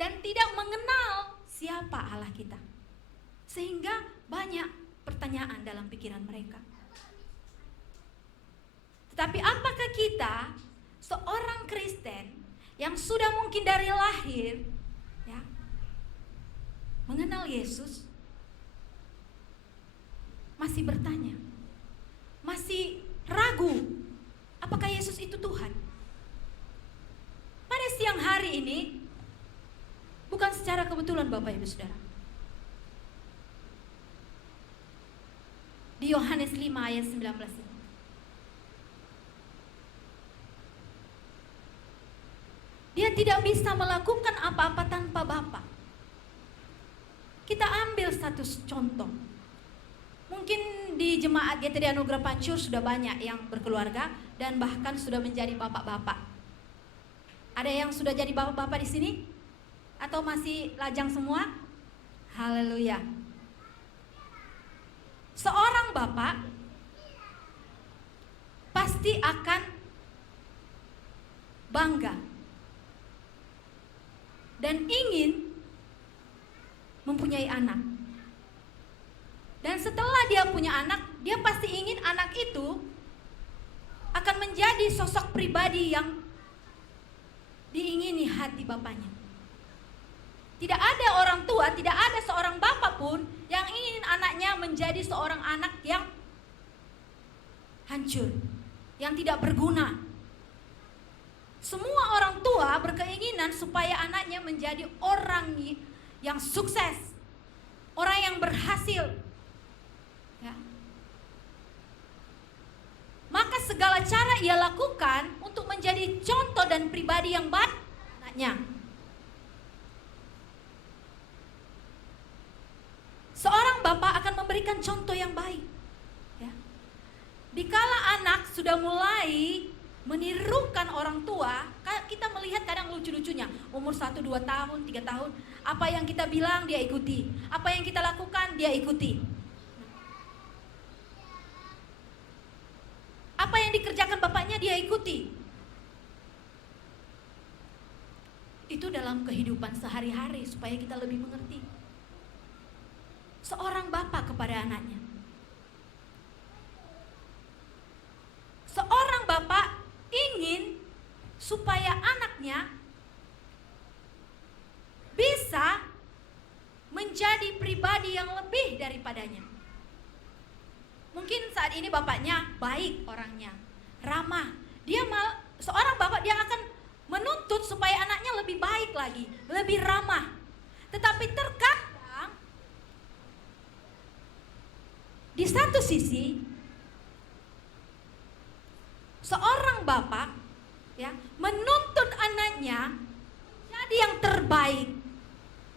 dan tidak mengenal siapa Allah kita, sehingga banyak pertanyaan dalam pikiran mereka. Tetapi apakah kita seorang Kristen yang sudah mungkin dari lahir ya mengenal Yesus, masih bertanya, masih ragu apakah Yesus itu Tuhan? Pada siang hari ini, bukan secara kebetulan Bapak Ibu Saudara, di Yohanes 5 ayat 19 ini, Dia tidak bisa melakukan apa-apa tanpa Bapa. Kita ambil satu contoh. Mungkin di jemaat GTD Anugerah Pancur sudah banyak yang berkeluarga dan bahkan sudah menjadi bapak-bapak. Ada yang sudah jadi bapak-bapak di sini? Atau masih lajang semua? Haleluya. Seorang bapak pasti akan bangga dan ingin mempunyai anak. Dan setelah dia punya anak, dia pasti ingin anak itu akan menjadi sosok pribadi yang diingini hati bapaknya. Tidak ada orang tua, tidak ada seorang bapak pun yang ingin anaknya menjadi seorang anak yang hancur, yang tidak berguna. Semua orang tua berkeinginan supaya anaknya menjadi orang yang sukses, orang yang berhasil. Ya. Maka segala cara ia lakukan untuk menjadi contoh dan pribadi yang baik anaknya. Seorang bapak akan memberikan contoh yang baik. Ya. Dikala anak sudah mulai menirukan orang tua, kita melihat kadang lucu-lucunya. Umur 1, 2 tahun, 3 tahun, apa yang kita bilang dia ikuti, apa yang kita lakukan dia ikuti. Apa yang dikerjakan bapaknya dia ikuti. Itu dalam kehidupan sehari-hari supaya kita lebih mengerti. Seorang bapak kepada anaknya. Seorang bapak ingin supaya anaknya bisa menjadi pribadi yang lebih daripadanya. Mungkin saat ini bapaknya baik orangnya, ramah. Seorang bapak dia akan menuntut supaya anaknya lebih baik lagi, lebih ramah. Tetapi terkadang di satu sisi seorang bapak ya menuntut anaknya jadi yang terbaik,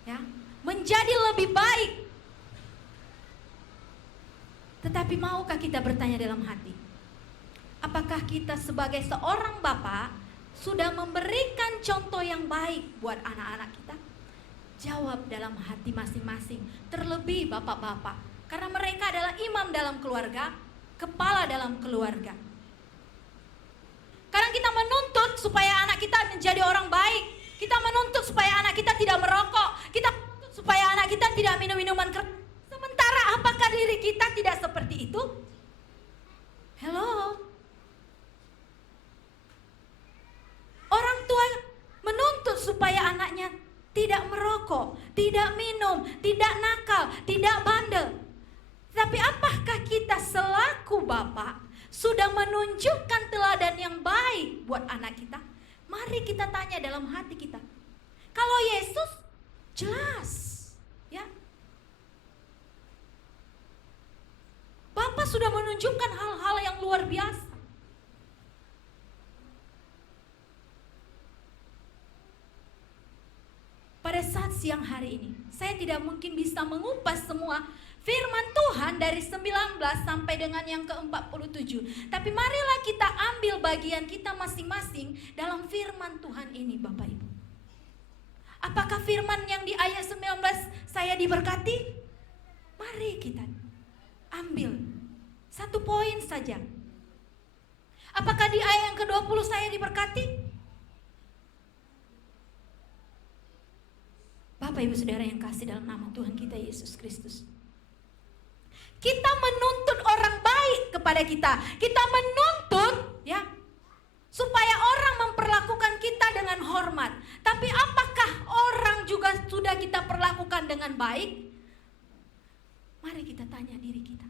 ya, menjadi lebih baik. Tetapi maukah kita bertanya dalam hati, apakah kita sebagai seorang bapak sudah memberikan contoh yang baik buat anak-anak kita? Jawab dalam hati masing-masing, terlebih bapak-bapak, karena mereka adalah imam dalam keluarga, kepala dalam keluarga. Kadang kita menuntut supaya anak kita menjadi orang baik, kita menuntut supaya anak kita tidak merokok, kita menuntut supaya anak kita tidak minum minuman keras. Sementara apakah diri kita tidak seperti itu? Hello. Orang tua menuntut supaya anaknya tidak merokok, tidak minum, tidak nakal, tidak bandel. Tapi apakah kita selaku bapak sudah menunjukkan teladan yang baik buat anak kita? Mari kita tanya dalam hati kita. Kalau Yesus jelas, ya. Bapak sudah menunjukkan hal-hal yang luar biasa. Pada saat siang hari ini, saya tidak mungkin bisa mengupas semua firman Tuhan dari 19 sampai dengan yang ke-47. Tapi marilah kita ambil bagian kita masing-masing dalam firman Tuhan ini, Bapak Ibu. Apakah firman yang di ayat 19 saya diberkati? Mari kita ambil satu poin saja. Apakah di ayat yang ke-20 saya diberkati? Bapak Ibu Saudara yang kasih dalam nama Tuhan kita Yesus Kristus, kita menuntut orang baik kepada kita. Kita menuntut ya supaya orang memperlakukan kita dengan hormat. Tapi apakah orang juga sudah kita perlakukan dengan baik? Mari kita tanya diri kita.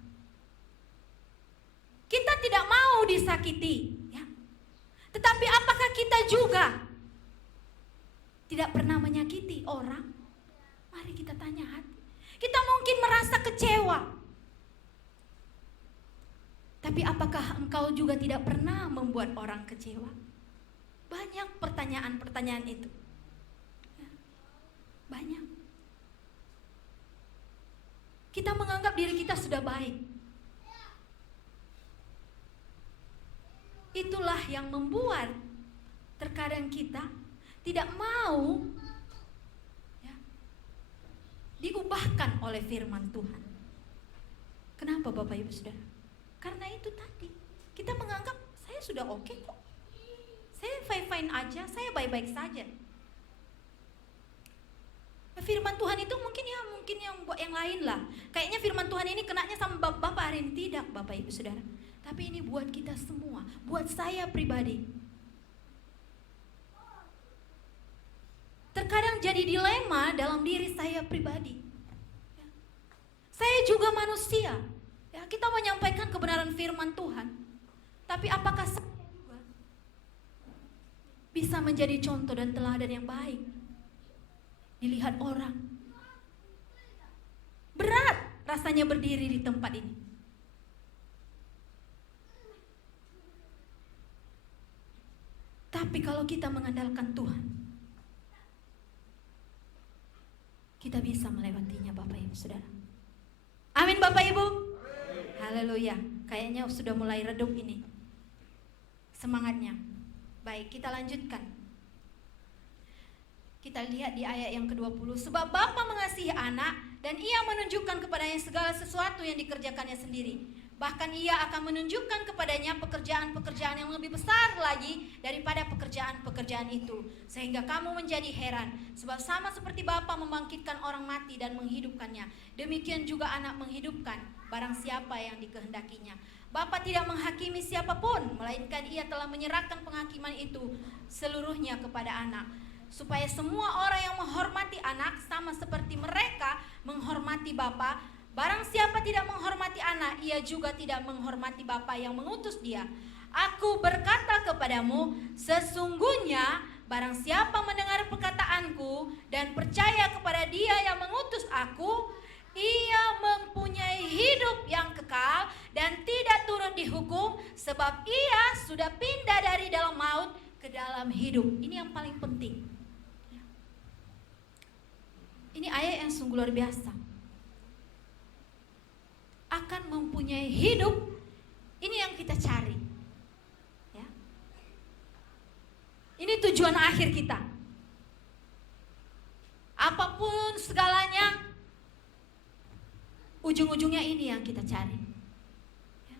Kita tidak mau disakiti, ya. Tetapi apakah kita juga tidak pernah menyakiti orang? Mari kita tanya hati. Kita mungkin merasa kecewa. Tapi apakah engkau juga tidak pernah membuat orang kecewa? Banyak pertanyaan-pertanyaan itu. Ya, banyak. Kita menganggap diri kita sudah baik. Itulah yang membuat terkadang kita tidak mau diubahkan oleh firman Tuhan. Kenapa Bapak Ibu Saudara? Karena itu tadi, kita menganggap saya sudah oke kok. Saya fine-fine aja, saya baik-baik saja. Firman Tuhan itu mungkin yang buat yang lain lah. Kayaknya firman Tuhan ini kenanya sama Bapak hari ini. Tidak Bapak Ibu Saudara. Tapi ini buat kita semua, buat saya pribadi. Terkadang jadi dilema dalam diri saya pribadi. Saya juga manusia. Ya, kita menyampaikan kebenaran firman Tuhan. Tapi apakah saya juga bisa menjadi contoh dan teladan yang baik dilihat orang? Berat rasanya berdiri di tempat ini. Tapi kalau kita mengandalkan Tuhan, kita bisa melewatinya Bapak Ibu Saudara. Amin Bapak Ibu. Haleluya. Kayaknya sudah mulai redup ini semangatnya. Baik, kita lanjutkan. Kita lihat di ayat yang ke-20. Sebab Bapa mengasihi anak dan ia menunjukkan kepadanya segala sesuatu yang dikerjakannya sendiri. Bahkan ia akan menunjukkan kepadanya pekerjaan-pekerjaan yang lebih besar lagi daripada pekerjaan-pekerjaan itu. Sehingga kamu menjadi heran. Sebab sama seperti Bapa membangkitkan orang mati dan menghidupkannya, demikian juga anak menghidupkan barang siapa yang dikehendakinya. Bapa tidak menghakimi siapapun, melainkan ia telah menyerahkan penghakiman itu seluruhnya kepada anak. Supaya semua orang yang menghormati anak sama seperti mereka menghormati Bapa. Barang siapa tidak menghormati anak, ia juga tidak menghormati Bapa yang mengutus dia. Aku berkata kepadamu, sesungguhnya barang siapa mendengar perkataanku dan percaya kepada dia yang mengutus aku, ia mempunyai hidup yang kekal dan tidak turun dihukum, sebab ia sudah pindah dari dalam maut ke dalam hidup. Ini yang paling penting. Ini ayat yang sungguh luar biasa. Akan mempunyai hidup, ini yang kita cari, ya. Ini tujuan akhir kita. Apapun segalanya, ujung-ujungnya ini yang kita cari, ya.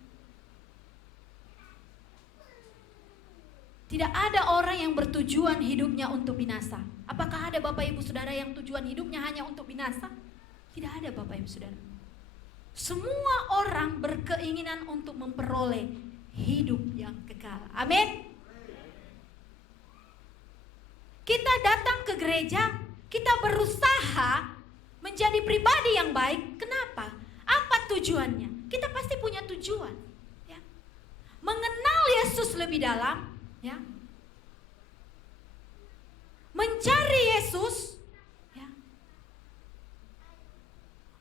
Tidak ada orang yang bertujuan hidupnya untuk binasa. Apakah ada Bapak Ibu Saudara yang tujuan hidupnya hanya untuk binasa? Tidak ada Bapak Ibu Saudara. Semua orang berkeinginan untuk memperoleh hidup yang kekal. Amin. Kita datang ke gereja, kita berusaha menjadi pribadi yang baik. Kenapa? Apa tujuannya? Kita pasti punya tujuan, ya. Mengenal Yesus lebih dalam, ya. Mencari Yesus, ya.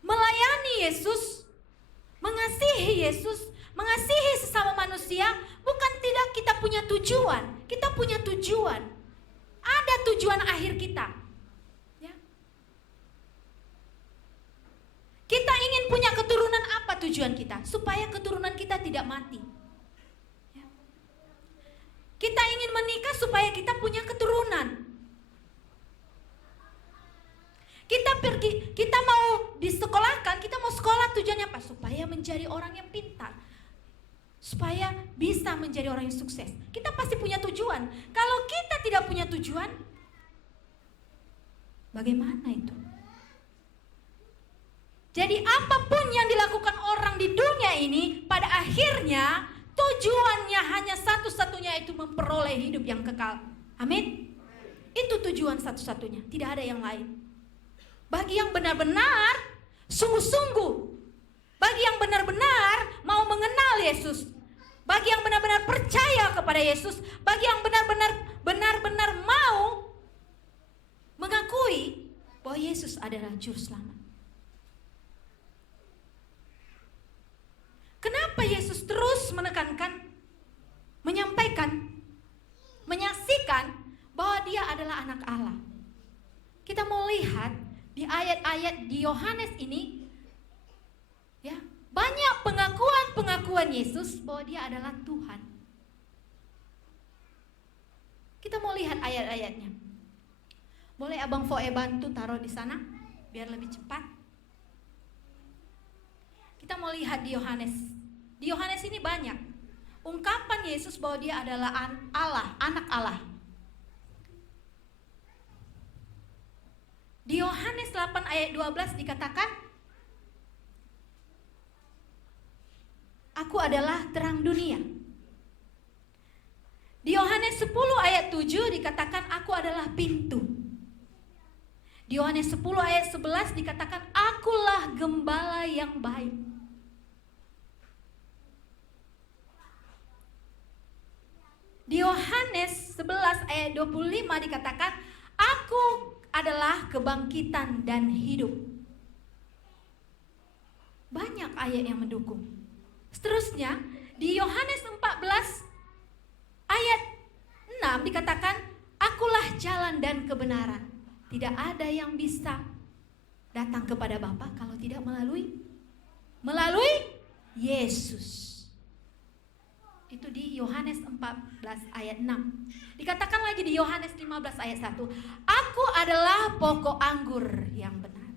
Melayani Yesus, mengasihi Yesus, mengasihi sesama manusia. Bukan tidak kita punya tujuan. Kita punya tujuan. Ada tujuan akhir kita, ya. Kita ingin punya keturunan. Apa tujuan kita? Supaya keturunan kita tidak mati, ya. Kita ingin menikah supaya kita punya keturunan. Kita mau disekolahkan, kita mau sekolah, tujuannya apa? Supaya menjadi orang yang pintar, supaya bisa menjadi orang yang sukses. Kita pasti punya tujuan. Kalau kita tidak punya tujuan, bagaimana itu? Jadi apapun yang dilakukan orang di dunia ini, pada akhirnya tujuannya hanya satu-satunya, itu memperoleh hidup yang kekal. Amin. Itu tujuan satu-satunya, tidak ada yang lain. Bagi yang benar-benar sungguh-sungguh, bagi yang benar-benar mau mengenal Yesus, bagi yang benar-benar percaya kepada Yesus, bagi yang benar-benar mau mengakui bahwa Yesus adalah juru selamat. Kenapa Yesus terus menekankan, menyampaikan, menyaksikan bahwa dia adalah anak Allah? Kita mau lihat di ayat-ayat di Yohanes ini, ya, banyak pengakuan Yesus bahwa dia adalah Tuhan. Kita mau lihat ayat-ayatnya. Boleh Abang Foe bantu taruh di sana? biar lebih cepat. Kita mau lihat di Yohanes. Di Yohanes ini banyak ungkapan Yesus bahwa dia adalah Allah, anak Allah. Di Yohanes 8 ayat 12 dikatakan, Aku adalah terang dunia. Di Yohanes 10 ayat 7 dikatakan, Aku adalah pintu. Di Yohanes 10 ayat 11 dikatakan, Akulah gembala yang baik. Di Yohanes 11 ayat 25 dikatakan, Aku adalah kebangkitan dan hidup. Banyak ayat yang mendukung. Seterusnya di Yohanes 14 ayat 6 dikatakan, Akulah jalan dan kebenaran. Tidak ada yang bisa datang kepada Bapa kalau tidak melalui Yesus. Itu di Yohanes 14 ayat 6. Dikatakan lagi di Yohanes 15 ayat 1, Aku adalah pokok anggur yang benar.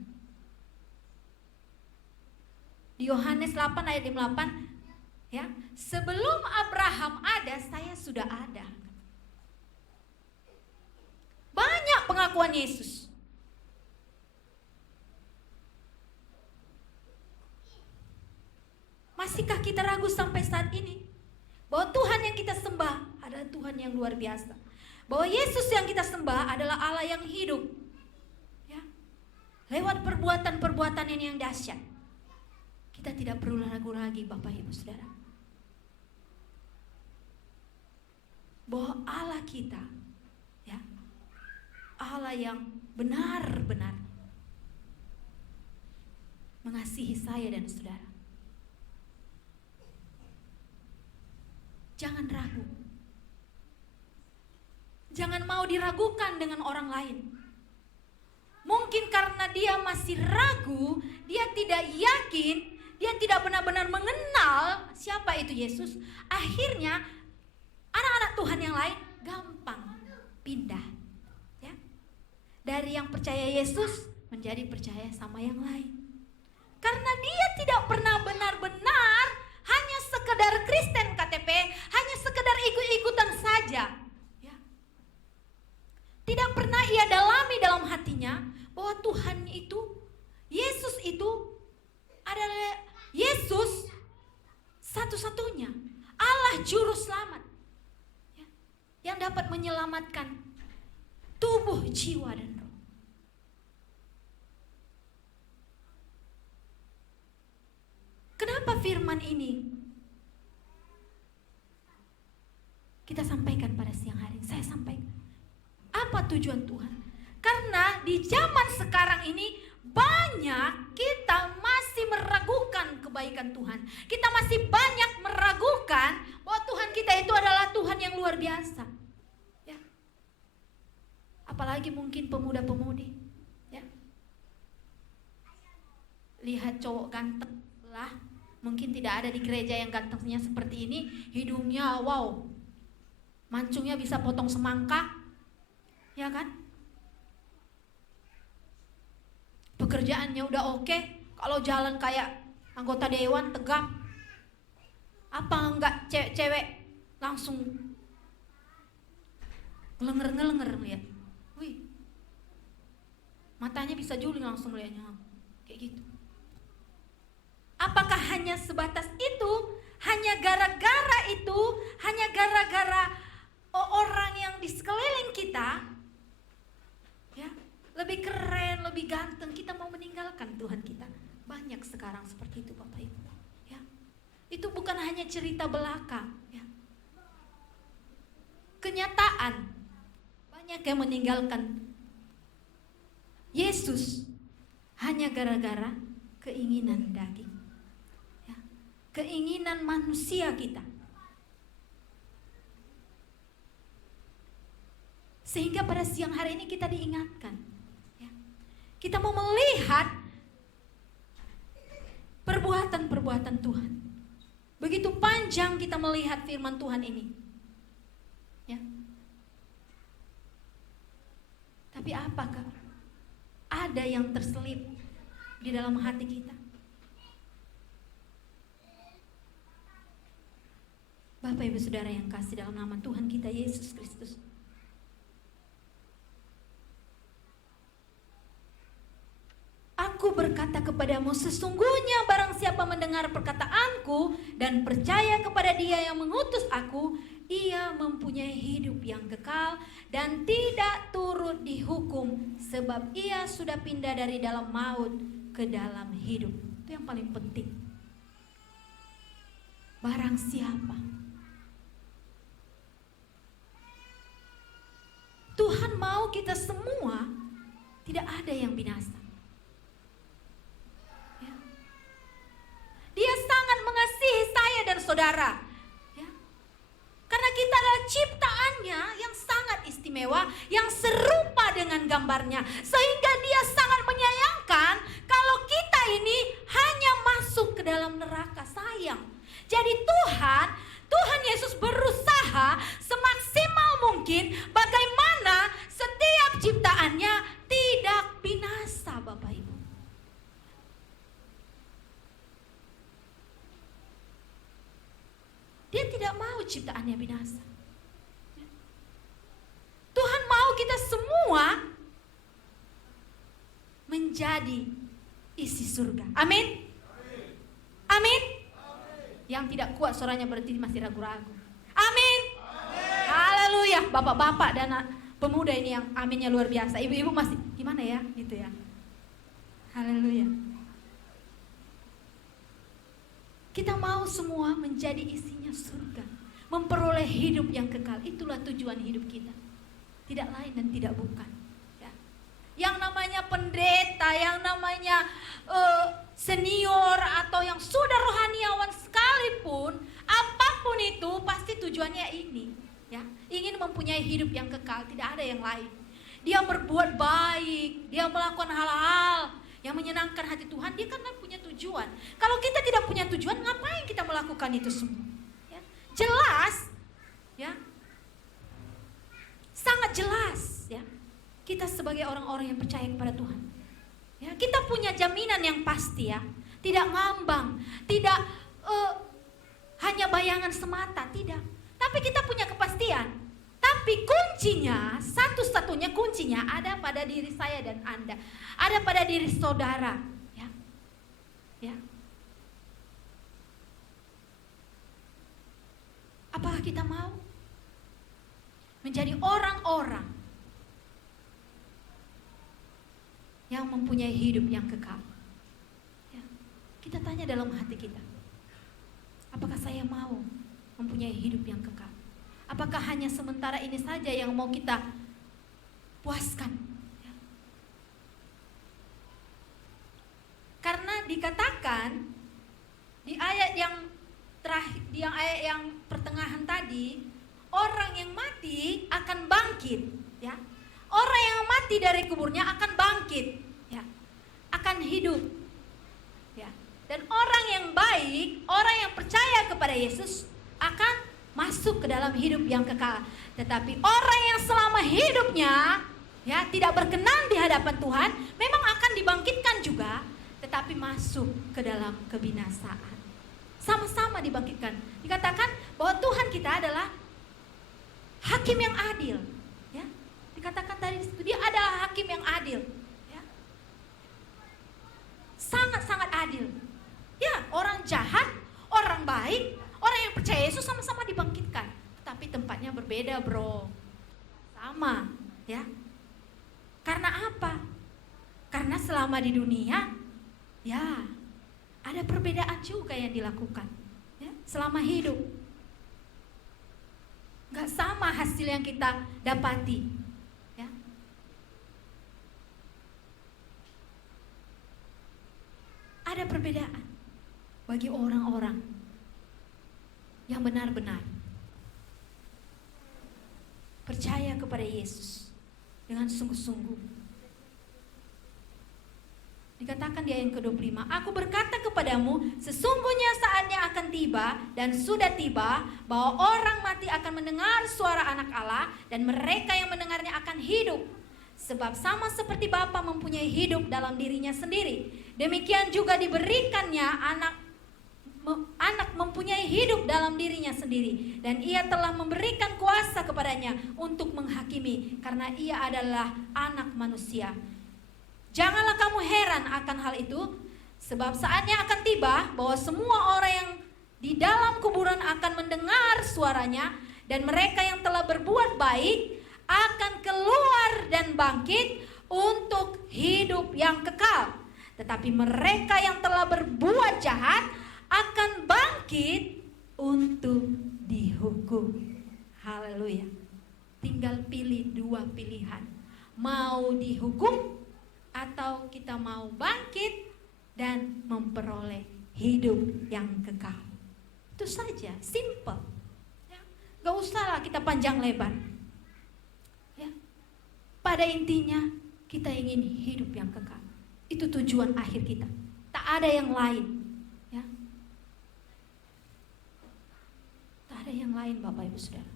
Di Yohanes 8 ayat 58, ya, sebelum Abraham ada, saya sudah ada. Banyak pengakuan Yesus. Masihkah kita ragu sampai saat ini bahwa Tuhan yang kita sembah adalah Tuhan yang luar biasa, bahwa Yesus yang kita sembah adalah Allah yang hidup, ya, lewat perbuatan-perbuatan yang dahsyat. Kita tidak perlu ragu lagi, Bapak Ibu Saudara, bahwa Allah kita, ya, Allah yang benar-benar mengasihi saya dan saudara. Jangan ragu. Jangan mau diragukan dengan orang lain. Mungkin karena dia masih ragu, dia tidak yakin, dia tidak benar-benar mengenal siapa itu Yesus. Akhirnya anak-anak Tuhan yang lain gampang pindah, ya, dari yang percaya Yesus menjadi percaya sama yang lain. Karena dia tidak pernah benar-benar hanya sekedar Kristen KTP, hanya sekedar ikut-ikutan saja, ya. Tidak pernah ia dalami dalam hatinya bahwa Tuhan itu, Yesus itu adalah Yesus satu-satunya Allah juru selamat, ya, yang dapat menyelamatkan tubuh, jiwa, dan roh. Kenapa firman ini kita sampaikan pada siang hari? Saya sampaikan. Apa tujuan Tuhan? Karena di zaman sekarang ini banyak kita masih meragukan kebaikan Tuhan. Kita masih banyak meragukan bahwa Tuhan kita itu adalah Tuhan yang luar biasa, ya. Apalagi mungkin pemuda-pemudi, ya. Lihat cowok ganteng lah, mungkin tidak ada di gereja yang gantengnya seperti ini, hidungnya wow, mancungnya bisa potong semangka, ya kan? Pekerjaannya udah oke, kalau jalan kayak anggota dewan tegap. Apa enggak cewek-cewek langsung ngelenger-ngelenger lihat. Wih, matanya bisa juling langsung lihatnya, kayak gitu. Apakah hanya sebatas itu? Hanya gara-gara itu? Hanya gara-gara orang yang di sekeliling kita, ya, lebih keren, lebih ganteng, kita mau meninggalkan Tuhan kita? Banyak sekarang seperti itu, Bapak Ibu, ya. Itu bukan hanya cerita belaka, ya. Kenyataan, banyak yang meninggalkan Yesus hanya gara-gara keinginan daging, keinginan manusia kita. Sehingga pada siang hari ini kita diingatkan, ya, kita mau melihat perbuatan-perbuatan Tuhan. Begitu panjang kita melihat firman Tuhan ini, ya. Tapi apakah ada ada yang terselip di dalam hati kita? Bapak Ibu Saudara yang kasih dalam nama Tuhan kita Yesus Kristus, aku berkata kepadamu, sesungguhnya barang siapa mendengar perkataanku dan percaya kepada Dia yang mengutus aku, ia mempunyai hidup yang kekal dan tidak turut dihukum, sebab ia sudah pindah dari dalam maut ke dalam hidup. Itu yang paling penting. Barang siapa, Tuhan mau kita semua tidak ada yang binasa. Ya. Dia sangat mengasihi saya dan saudara. Ya. Karena kita adalah ciptaannya yang sangat istimewa, yang serupa dengan gambarnya. Sehingga Dia sangat menyayangkan kalau kita ini hanya masuk ke dalam neraka. Sayang. Jadi Tuhan Yesus berusaha semaksimal mungkin bagaimana setiap ciptaannya tidak binasa, Bapak Ibu. Dia tidak mau ciptaannya binasa. Tuhan mau kita semua menjadi isi surga. Amin. Amin. Yang tidak kuat suaranya berarti masih ragu-ragu. Amin. Haleluya. Bapak-bapak dan pemuda ini yang aminnya luar biasa. Ibu-ibu masih gimana ya gitu ya. Haleluya. Kita mau semua menjadi isinya surga, memperoleh hidup yang kekal. Itulah tujuan hidup kita. Tidak lain dan tidak bukan. Ya. Yang namanya pendeta, yang namanya senior atau yang sudah rohaniawan sekalipun, apapun itu pasti tujuannya ini, ya, ingin mempunyai hidup yang kekal, tidak ada yang lain. Dia berbuat baik, dia melakukan hal-hal yang menyenangkan hati Tuhan, dia karena punya tujuan. Kalau kita tidak punya tujuan, ngapain kita melakukan itu semua? Ya. Jelas, ya, sangat jelas, ya, kita sebagai orang-orang yang percaya kepada Tuhan. Ya, kita punya jaminan yang pasti, ya, tidak ngambang, tidak hanya bayangan semata, tidak. Tapi kita punya kepastian. Tapi kuncinya, satu-satunya kuncinya ada pada diri saya dan Anda, ada pada diri saudara, ya. Ya. Apakah kita mau menjadi orang-orang yang mempunyai hidup yang kekal? Ya. Kita tanya dalam hati kita, apakah saya mau mempunyai hidup yang kekal? Apakah hanya sementara ini saja yang mau kita puaskan? Ya. Karena dikatakan di ayat yang terakhir, di ayat yang pertengahan tadi, orang yang mati akan bangkit, ya. Orang yang mati dari kuburnya akan bangkit, ya, akan hidup, ya. Dan orang yang baik, orang yang percaya kepada Yesus akan masuk ke dalam hidup yang kekal. Tetapi orang yang selama hidupnya, ya, tidak berkenan di hadapan Tuhan, memang akan dibangkitkan juga, tetapi masuk ke dalam kebinasaan. Sama-sama dibangkitkan. Dikatakan bahwa Tuhan kita adalah hakim yang adil. Dikatakan tadi dia adalah hakim yang adil, ya. Sangat-sangat adil. Ya, orang jahat, orang baik, orang yang percaya Yesus sama-sama dibangkitkan. Tapi tempatnya berbeda, bro. Sama, ya. Karena apa? Karena selama di dunia, ya, ada perbedaan juga yang dilakukan, ya, selama hidup. Gak sama hasil yang kita dapati. Ada perbedaan bagi orang-orang yang benar-benar percaya kepada Yesus dengan sungguh-sungguh. Dikatakan di ayat ke-25, aku berkata kepadamu, sesungguhnya saatnya akan tiba dan sudah tiba bahwa orang mati akan mendengar suara Anak Allah dan mereka yang mendengarnya akan hidup. Sebab sama seperti Bapa mempunyai hidup dalam dirinya sendiri, demikian juga diberikannya anak mempunyai hidup dalam dirinya sendiri, dan ia telah memberikan kuasa kepadanya untuk menghakimi, karena ia adalah anak manusia. Janganlah kamu heran akan hal itu, sebab saatnya akan tiba bahwa semua orang yang di dalam kuburan akan mendengar suaranya, dan mereka yang telah berbuat baik akan keluar dan bangkit untuk hidup yang kekal. Tetapi mereka yang telah berbuat jahat akan bangkit untuk dihukum. Haleluya. Tinggal pilih dua pilihan. Mau dihukum atau kita mau bangkit dan memperoleh hidup yang kekal. Itu saja, simple. Ya. Gak usahlah kita panjang lebar. Ya. Pada intinya kita ingin hidup yang kekal. Itu tujuan akhir kita. Tak ada yang lain. Ya. Tak ada yang lain, Bapak Ibu Saudara.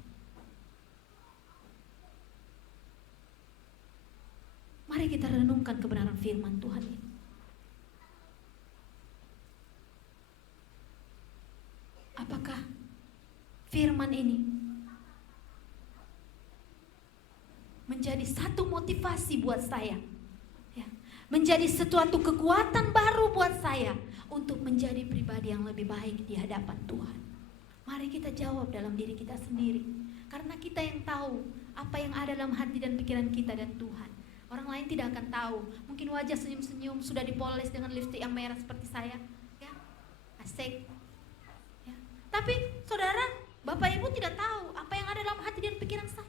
Mari kita renungkan kebenaran firman Tuhan ini. Apakah firman ini menjadi satu motivasi buat saya, ya, menjadi suatu kekuatan baru buat saya untuk menjadi pribadi yang lebih baik di hadapan Tuhan? Mari kita jawab dalam diri kita sendiri, karena kita yang tahu apa yang ada dalam hati dan pikiran kita dan Tuhan. Orang lain tidak akan tahu. Mungkin wajah senyum-senyum sudah dipoles dengan lipstik yang merah seperti saya, ya, asik. Ya. Tapi saudara, Bapak Ibu tidak tahu apa yang ada dalam hati dan pikiran saya.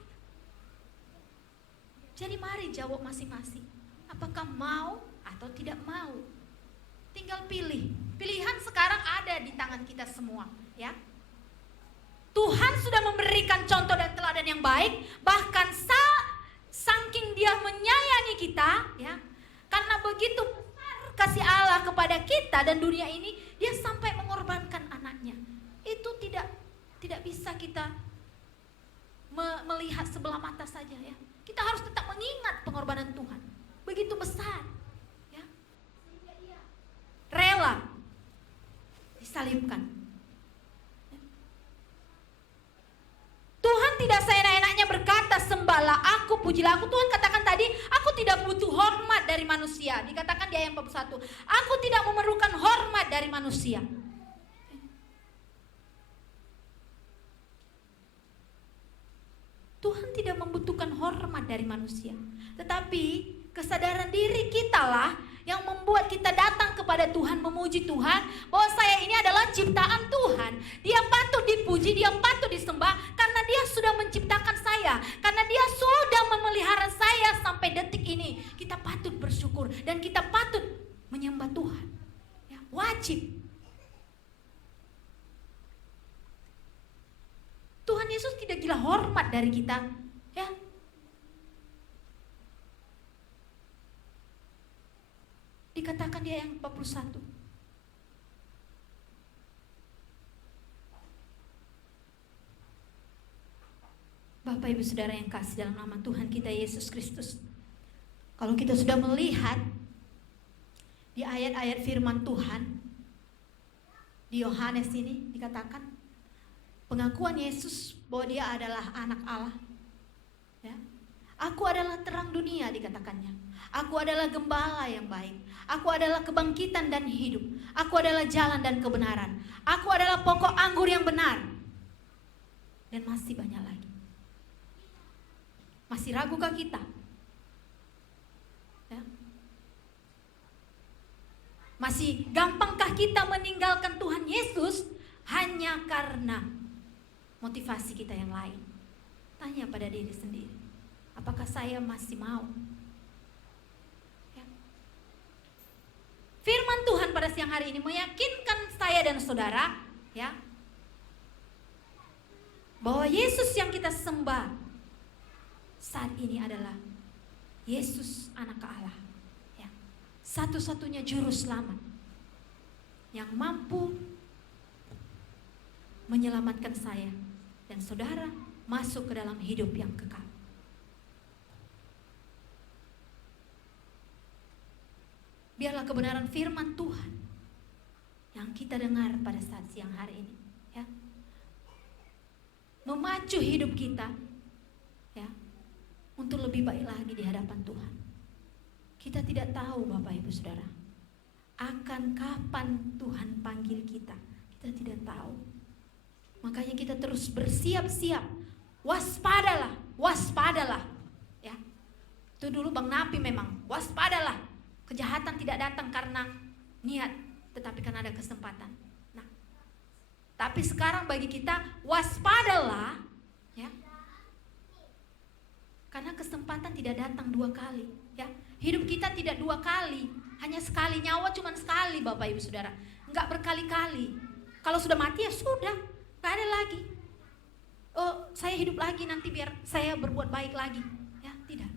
Jadi mari jawab masing-masing. Apakah mau atau tidak mau? Tinggal pilih. Pilihan sekarang ada di tangan kita semua, ya. Tuhan sudah memberikan contoh dan teladan yang baik, bahkan saking Dia menyayangi kita, ya. Karena begitu besar kasih Allah kepada kita dan dunia ini, Dia sampai mengorbankan anaknya. Itu tidak bisa kita melihat sebelah mata saja, ya. Kita harus tetap mengingat pengorbanan Tuhan. Begitu besar, ya. Rela disalibkan. Tuhan tidak seenak-enaknya berkata, sembahlah aku, pujilah aku. Tuhan katakan tadi, aku tidak butuh hormat dari manusia. Dikatakan di ayat 41, aku tidak memerlukan hormat dari manusia. Tuhan tidak membutuhkan hormat dari manusia. Tetapi kesadaran diri kita lah yang membuat kita datang kepada Tuhan, memuji Tuhan, bahwa saya ini adalah ciptaan Tuhan. Dia patut dipuji, Dia patut disembah, karena Dia sudah menciptakan saya, karena Dia sudah memelihara saya sampai detik ini. Kita patut bersyukur dan kita patut menyembah Tuhan, ya, wajib. Tuhan Yesus tidak gila hormat dari kita, ya. Dikatakan di ayat 41. Bapak Ibu Saudara yang kasih dalam nama Tuhan kita Yesus Kristus, kalau kita sudah melihat di ayat-ayat firman Tuhan di Yohanes ini, dikatakan pengakuan Yesus bahwa Dia adalah anak Allah, ya. Aku adalah terang dunia, dikatakannya. Aku adalah gembala yang baik. Aku adalah kebangkitan dan hidup. Aku adalah jalan dan kebenaran. Aku adalah pokok anggur yang benar. Dan masih banyak lagi. Masih ragukah kita? Ya. Masih gampangkah kita meninggalkan Tuhan Yesus hanya karena motivasi kita yang lain? Tanya pada diri sendiri. Apakah saya masih mau? Ya. Firman Tuhan pada siang hari ini meyakinkan saya dan saudara, ya, bahwa Yesus yang kita sembah saat ini adalah Yesus anak Allah, ya. Satu-satunya juru selamat yang mampu menyelamatkan saya dan saudara masuk ke dalam hidup yang kekal. biarlah kebenaran firman Tuhan yang kita dengar pada saat siang hari ini, ya, memacu hidup kita, ya, untuk lebih baik lagi di hadapan Tuhan. Kita tidak tahu Bapak Ibu Saudara akan kapan Tuhan panggil kita. Kita tidak tahu. Makanya kita terus bersiap-siap. Waspadalah, waspadalah, ya. Itu dulu Bang Napi memang, waspadalah. Kejahatan tidak datang karena niat, tetapi karena ada kesempatan. Nah, tapi sekarang bagi kita waspadalah, ya. Karena kesempatan tidak datang 2 kali, ya. Hidup kita tidak 2 kali, hanya sekali. Nyawa cuma sekali Bapak Ibu Saudara, enggak berkali-kali. Kalau sudah mati ya sudah, enggak ada lagi. Oh, saya hidup lagi nanti biar saya berbuat baik lagi, ya, tidak.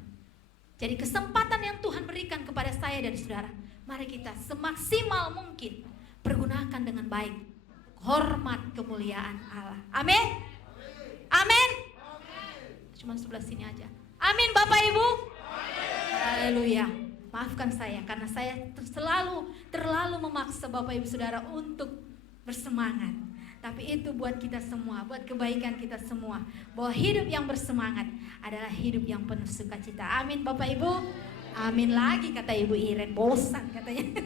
Jadi kesempatan yang Tuhan berikan kepada saya dan saudara, mari kita semaksimal mungkin pergunakan dengan baik. Hormat kemuliaan Allah. Amin. Amin. Cuma sebelah sini aja. Amin Bapak Ibu. Haleluya. Maafkan saya karena saya terlalu memaksa Bapak Ibu Saudara untuk bersemangat. Tapi itu buat kita semua, buat kebaikan kita semua. Bahwa hidup yang bersemangat adalah hidup yang penuh sukacita. Amin Bapak Ibu. Amin lagi kata Ibu Iren, bosan katanya.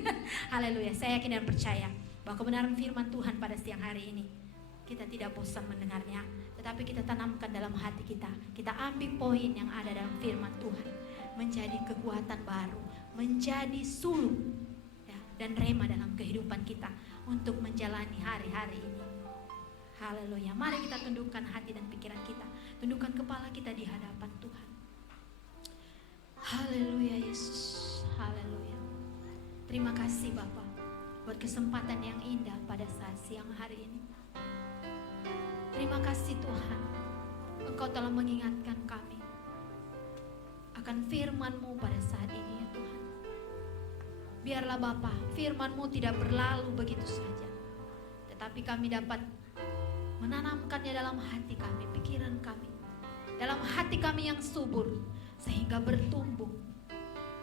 Haleluya. Saya yakin dan percaya bahwa kebenaran firman Tuhan pada siang hari ini kita tidak bosan mendengarnya, tetapi kita tanamkan dalam hati kita. Kita ambil poin yang ada dalam firman Tuhan menjadi kekuatan baru, menjadi suluk, ya, dan rema dalam kehidupan kita untuk menjalani hari-hari ini. Haleluya. Mari kita tundukkan hati dan pikiran kita, tundukkan kepala kita di hadapan Tuhan. Haleluya Yesus. Haleluya. Terima kasih Bapa buat kesempatan yang indah pada saat siang hari ini. Terima kasih Tuhan, Engkau telah mengingatkan kami akan firman-Mu pada saat ini ya Tuhan. Biarlah Bapa, firman-Mu tidak berlalu begitu saja, tetapi kami dapat menanamkannya dalam hati kami, pikiran kami, dalam hati kami yang subur, sehingga bertumbuh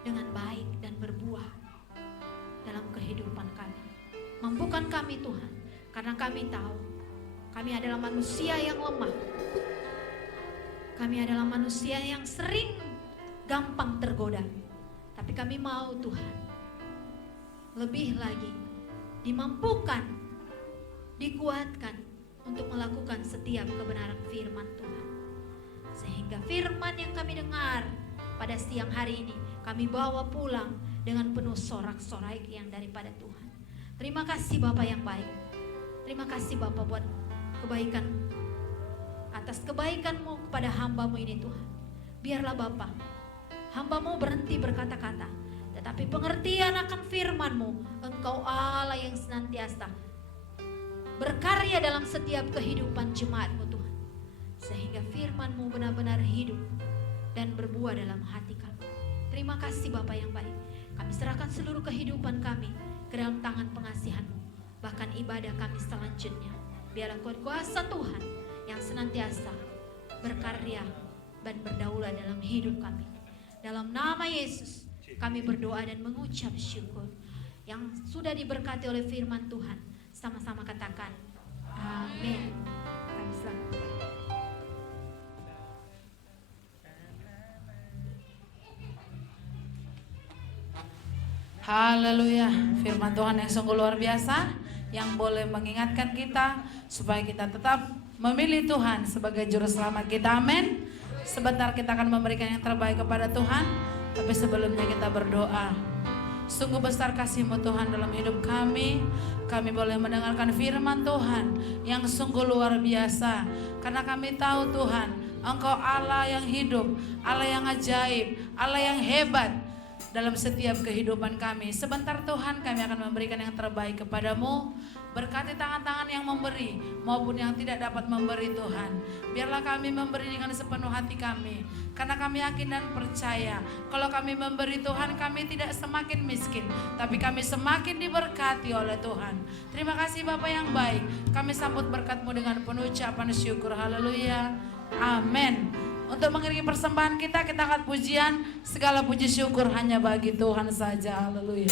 dengan baik dan berbuah dalam kehidupan kami. Mampukan kami Tuhan, karena kami tahu kami adalah manusia yang lemah. Kami adalah manusia yang sering gampang tergoda. Tapi kami mau Tuhan lebih lagi dimampukan, dikuatkan untuk melakukan setiap kebenaran firman Tuhan. Sehingga firman yang kami dengar pada siang hari ini kami bawa pulang dengan penuh sorak-sorai yang daripada Tuhan. Terima kasih Bapa yang baik. Terima kasih Bapa buat kebaikan, atas kebaikan-Mu kepada hamba-Mu ini Tuhan. Biarlah Bapa, hamba-Mu berhenti berkata-kata, tetapi pengertian akan firman-Mu, Engkau Allah yang senantiasa berkarya dalam setiap kehidupan jemaat-Mu Tuhan. Sehingga firman-Mu benar-benar hidup dan berbuah dalam hati kami. Terima kasih Bapa yang baik. Kami serahkan seluruh kehidupan kami ke dalam tangan pengasihan-Mu. Bahkan ibadah kami selanjutnya, biarlah kuasa Tuhan yang senantiasa berkarya dan berdaulat dalam hidup kami. Dalam nama Yesus kami berdoa dan mengucap syukur. Yang sudah diberkati oleh firman Tuhan, sama-sama katakan amin. Kami selamat. Haleluya. Firman Tuhan yang sungguh luar biasa, yang boleh mengingatkan kita supaya kita tetap memilih Tuhan sebagai juru selamat kita. Amin. Sebentar kita akan memberikan yang terbaik kepada Tuhan, tapi sebelumnya kita berdoa. Sungguh besar kasih-Mu Tuhan dalam hidup kami. Kami boleh mendengarkan firman Tuhan yang sungguh luar biasa. Karena kami tahu Tuhan, Engkau Allah yang hidup, Allah yang ajaib, Allah yang hebat dalam setiap kehidupan kami. Sebentar Tuhan, kami akan memberikan yang terbaik kepada-Mu. Berkati tangan-tangan yang memberi maupun yang tidak dapat memberi Tuhan. Biarlah kami memberi dengan sepenuh hati kami, karena kami yakin dan percaya kalau kami memberi Tuhan, kami tidak semakin miskin, tapi kami semakin diberkati oleh Tuhan. Terima kasih Bapa yang baik. Kami sambut berkat-Mu dengan penuh ucapan syukur. Haleluya. Amin. Untuk mengiringi persembahan kita angkat pujian. Segala puji syukur hanya bagi Tuhan saja. Haleluya.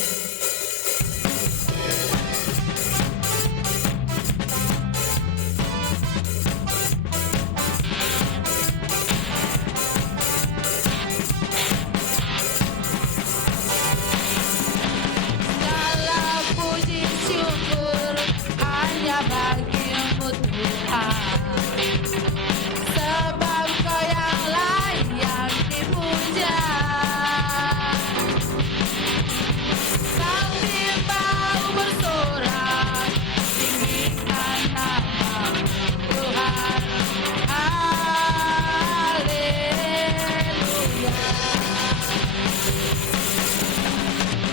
Bagimu Tuhan, sebab Kau yang layak dipuja. Sang bimbau bersorak, tinggikan nama Tuhan. Haleluya.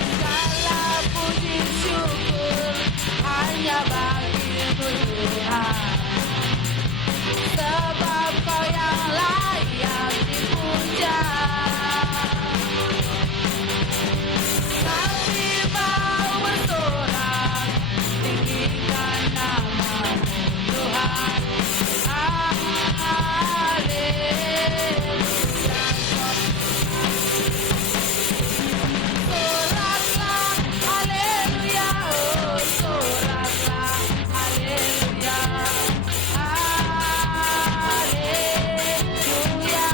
Segala puji syukur hanya bagi Tuhan, sebab Kau yang layak dipuja. Sang bimbau bersorak, tinggikan nama Tuhan. Haleluya. Soraklah, haleluya, oh soraklah, haleluya, haleluya.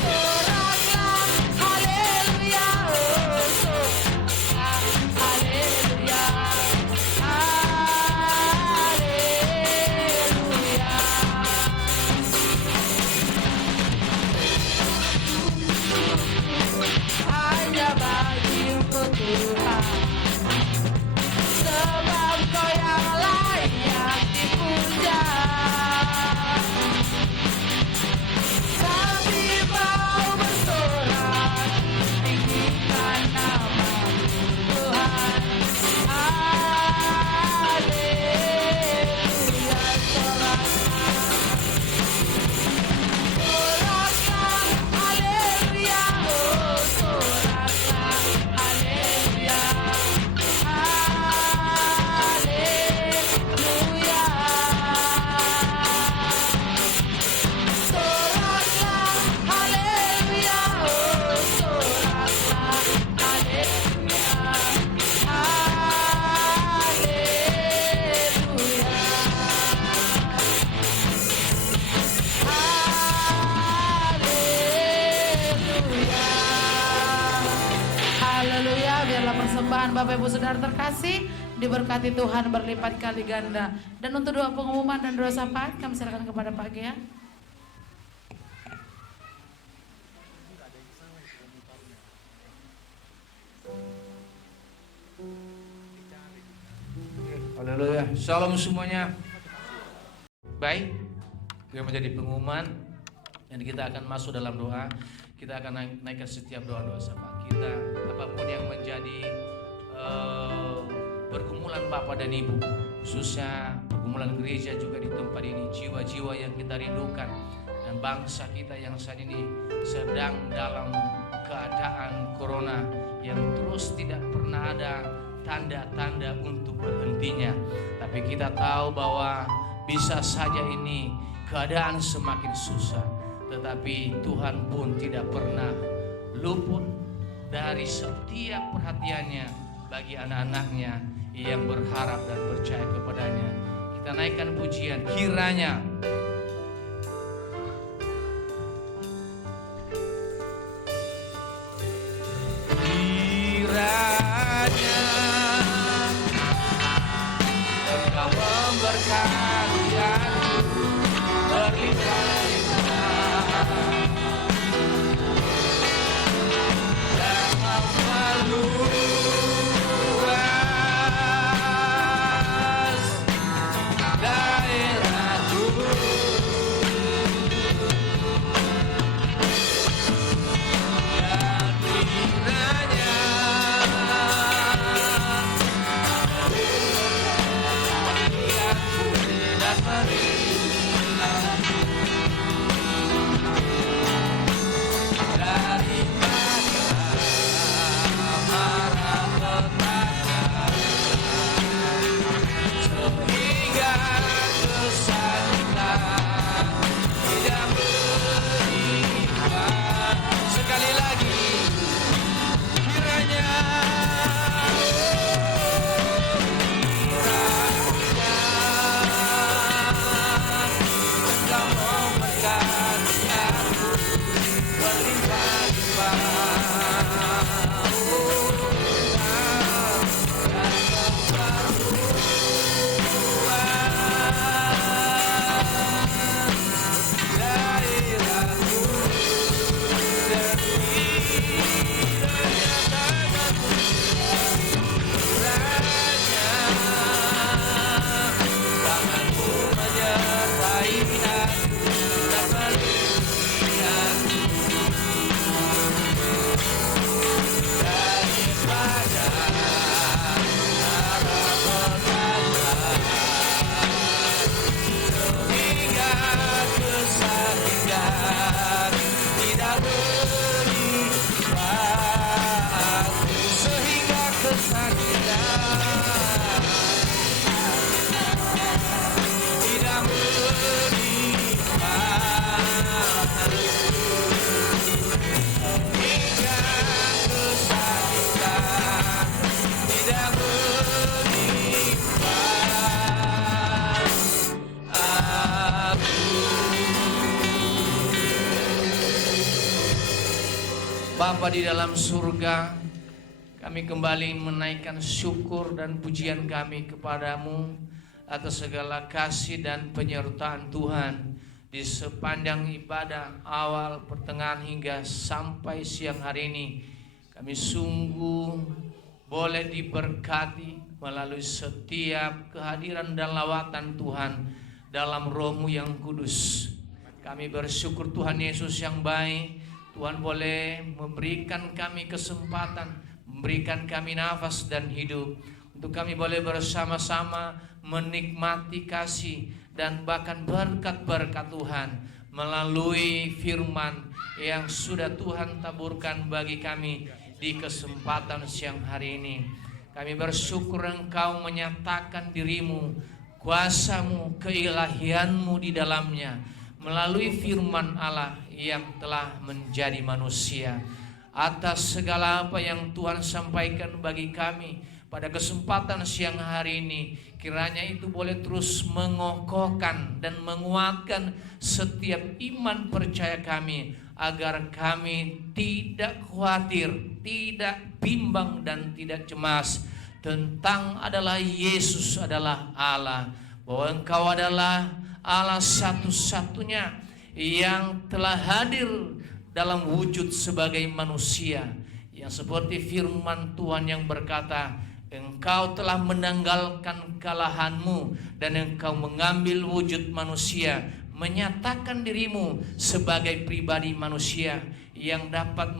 Soraklah, haleluya, oh soraklah, haleluya, hanya bagimu Tuhan, sebab Kau yang layak dipuja. Sang bimbau bersorak, tinggikan nama Tuhan. Haleluya. Soraklah, haleluya, oh soraklah, haleluya, haleluya. Soraklah, haleluya, oh soraklah, haleluya, haleluya. Biarlah persembahan Bapak Ibu Saudara terkasih diberkati Tuhan berlipat kali ganda. Dan untuk doa pengumuman dan doa syafaat kami serahkan kepada Pak Gea. Haleluya. Shalom semuanya. Baik, kita menjadi pengumuman dan kita akan masuk dalam doa. Kita akan naikkan setiap doa-doa syafaat kita, apapun yang menjadi pergumulan Bapak dan Ibu, khususnya pergumulan gereja juga di tempat ini, jiwa-jiwa yang kita rindukan dan bangsa kita yang saat ini sedang dalam keadaan corona yang terus tidak pernah ada tanda-tanda untuk berhentinya. Tapi kita tahu bahwa bisa saja ini keadaan semakin susah, tetapi Tuhan pun tidak pernah luput dari setiap perhatiannya bagi anak-anaknya yang berharap dan percaya kepadanya. Kita naikkan pujian, kiranya Engkau memberkati aku berlimpah-limpah dan meluas daerahku. Dan kiranya sehingga kesakitan Bapa di dalam surga, kami kembali menaikkan syukur dan pujian kami kepadamu atas segala kasih dan penyertaan Tuhan di sepanjang ibadah awal, pertengahan hingga sampai siang hari ini. Kami sungguh boleh diberkati melalui setiap kehadiran dan lawatan Tuhan dalam Roh-Mu yang kudus. Kami bersyukur Tuhan Yesus yang baik. Tuhan boleh memberikan kami kesempatan, memberikan kami nafas dan hidup, untuk kami boleh bersama-sama menikmati kasih dan bahkan berkat-berkat Tuhan melalui firman yang sudah Tuhan taburkan bagi kami di kesempatan siang hari ini. Kami bersyukur Engkau menyatakan dirimu, kuasa-Mu, keilahian-Mu di dalamnya melalui firman Allah yang telah menjadi manusia. Atas segala apa yang Tuhan sampaikan bagi kami pada kesempatan siang hari ini, kiranya itu boleh terus mengokohkan dan menguatkan setiap iman percaya kami, agar kami tidak khawatir, tidak bimbang dan tidak cemas tentang adalah Yesus adalah Allah, bahwa Engkau adalah Allah satu-satunya yang telah hadir dalam wujud sebagai manusia, yang seperti firman Tuhan yang berkata, Engkau telah menanggalkan kalahanmu dan Engkau mengambil wujud manusia, menyatakan dirimu sebagai pribadi manusia yang dapat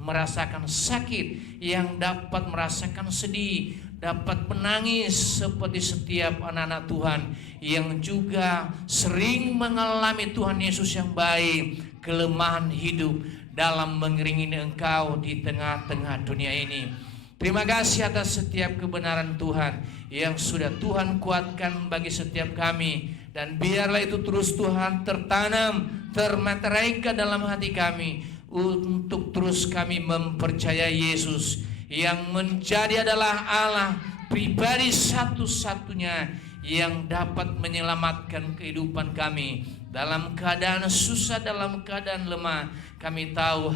merasakan sakit, yang dapat merasakan sedih, dapat menangis seperti setiap anak-anak Tuhan yang juga sering mengalami Tuhan Yesus yang baik, kelemahan hidup dalam mengiringi Engkau di tengah-tengah dunia ini. Terima kasih atas setiap kebenaran Tuhan yang sudah Tuhan kuatkan bagi setiap kami, dan biarlah itu terus Tuhan tertanam, termateraikan dalam hati kami untuk terus kami mempercayai Yesus yang menjadi adalah Allah pribadi satu-satunya yang dapat menyelamatkan kehidupan kami dalam keadaan susah, dalam keadaan lemah. Kami tahu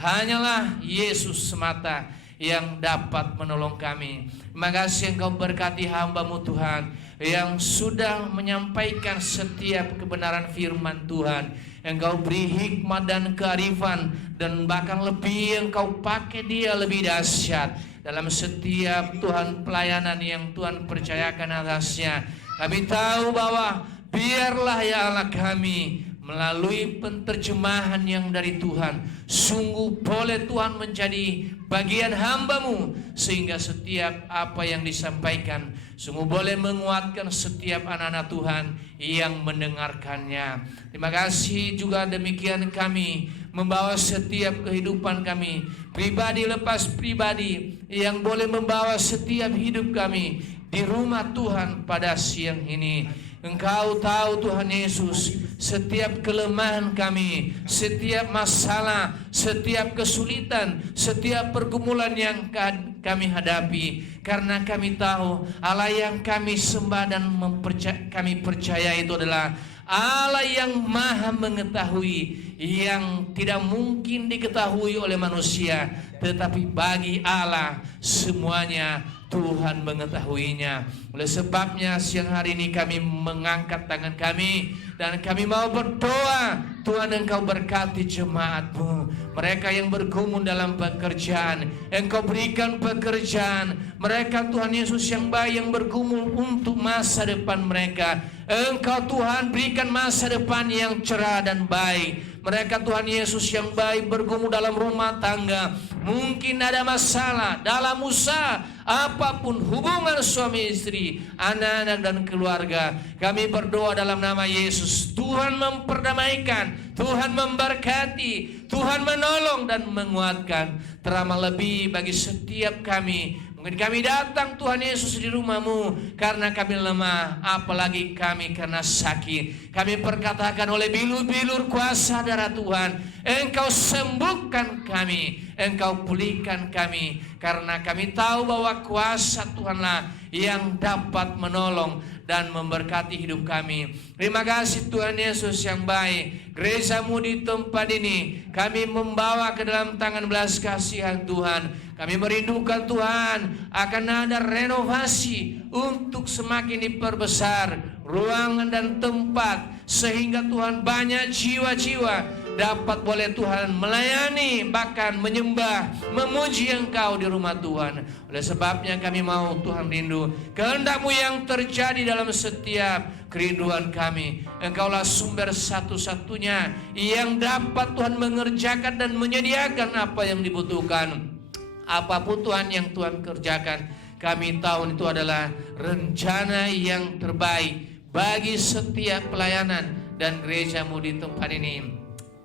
hanyalah Yesus semata yang dapat menolong kami. Terima kasih Engkau berkati hamba-Mu Tuhan yang sudah menyampaikan setiap kebenaran firman Tuhan. Engkau beri hikmat dan kearifan, dan bahkan lebih Engkau pakai dia lebih dahsyat dalam setiap Tuhan pelayanan yang Tuhan percayakan atasnya. Kami tahu bahwa biarlah ya Allah kami melalui penterjemahan yang dari Tuhan, sungguh boleh Tuhan menjadi bagian hamba-Mu, sehingga setiap apa yang disampaikan sungguh boleh menguatkan setiap anak-anak Tuhan yang mendengarkannya. Terima kasih juga demikian kami membawa setiap kehidupan kami, pribadi lepas pribadi, yang boleh membawa setiap hidup kami di rumah Tuhan pada siang ini. Engkau tahu Tuhan Yesus setiap kelemahan kami, setiap masalah, setiap kesulitan, setiap pergumulan yang kami hadapi. Karena kami tahu Allah yang kami sembah dan kami percaya itu adalah Allah yang maha mengetahui, yang tidak mungkin diketahui oleh manusia, tetapi bagi Allah semuanya Tuhan mengetahuinya. Oleh sebabnya siang hari ini kami mengangkat tangan kami dan kami mau berdoa. Tuhan Engkau berkati jemaat-Mu, mereka yang bergumul dalam pekerjaan, Engkau berikan pekerjaan. Mereka Tuhan Yesus yang baik yang bergumul untuk masa depan mereka, Engkau Tuhan berikan masa depan yang cerah dan baik. Mereka Tuhan Yesus yang baik bergumul dalam rumah tangga, mungkin ada masalah dalam usaha, apapun hubungan suami istri, anak-anak dan keluarga. Kami berdoa dalam nama Yesus, Tuhan memperdamaikan, Tuhan memberkati, Tuhan menolong dan menguatkan. Terutama lebih bagi setiap kami. Mungkin kami datang Tuhan Yesus di rumah-Mu karena kami lemah, apalagi kami karena sakit. Kami perkatakan oleh bilur-bilur kuasa darah Tuhan, Engkau sembuhkan kami, Engkau pulihkan kami. Karena kami tahu bahwa kuasa Tuhanlah yang dapat menolong dan memberkati hidup kami. Terima kasih Tuhan Yesus yang baik. Gereja-Mu di tempat ini kami membawa ke dalam tangan belas kasihan Tuhan. Kami merindukan Tuhan akan ada renovasi untuk semakin diperbesar ruangan dan tempat, sehingga Tuhan banyak jiwa-jiwa dapat boleh Tuhan melayani, bahkan menyembah, memuji Engkau di rumah Tuhan. Oleh sebabnya kami mau Tuhan rindu kehendak-Mu yang terjadi dalam setiap kerinduan kami. Engkaulah sumber satu-satunya yang dapat Tuhan mengerjakan dan menyediakan apa yang dibutuhkan. Apapun Tuhan yang Tuhan kerjakan, kami tahu itu adalah rencana yang terbaik bagi setiap pelayanan dan gereja-Mu di tempat ini.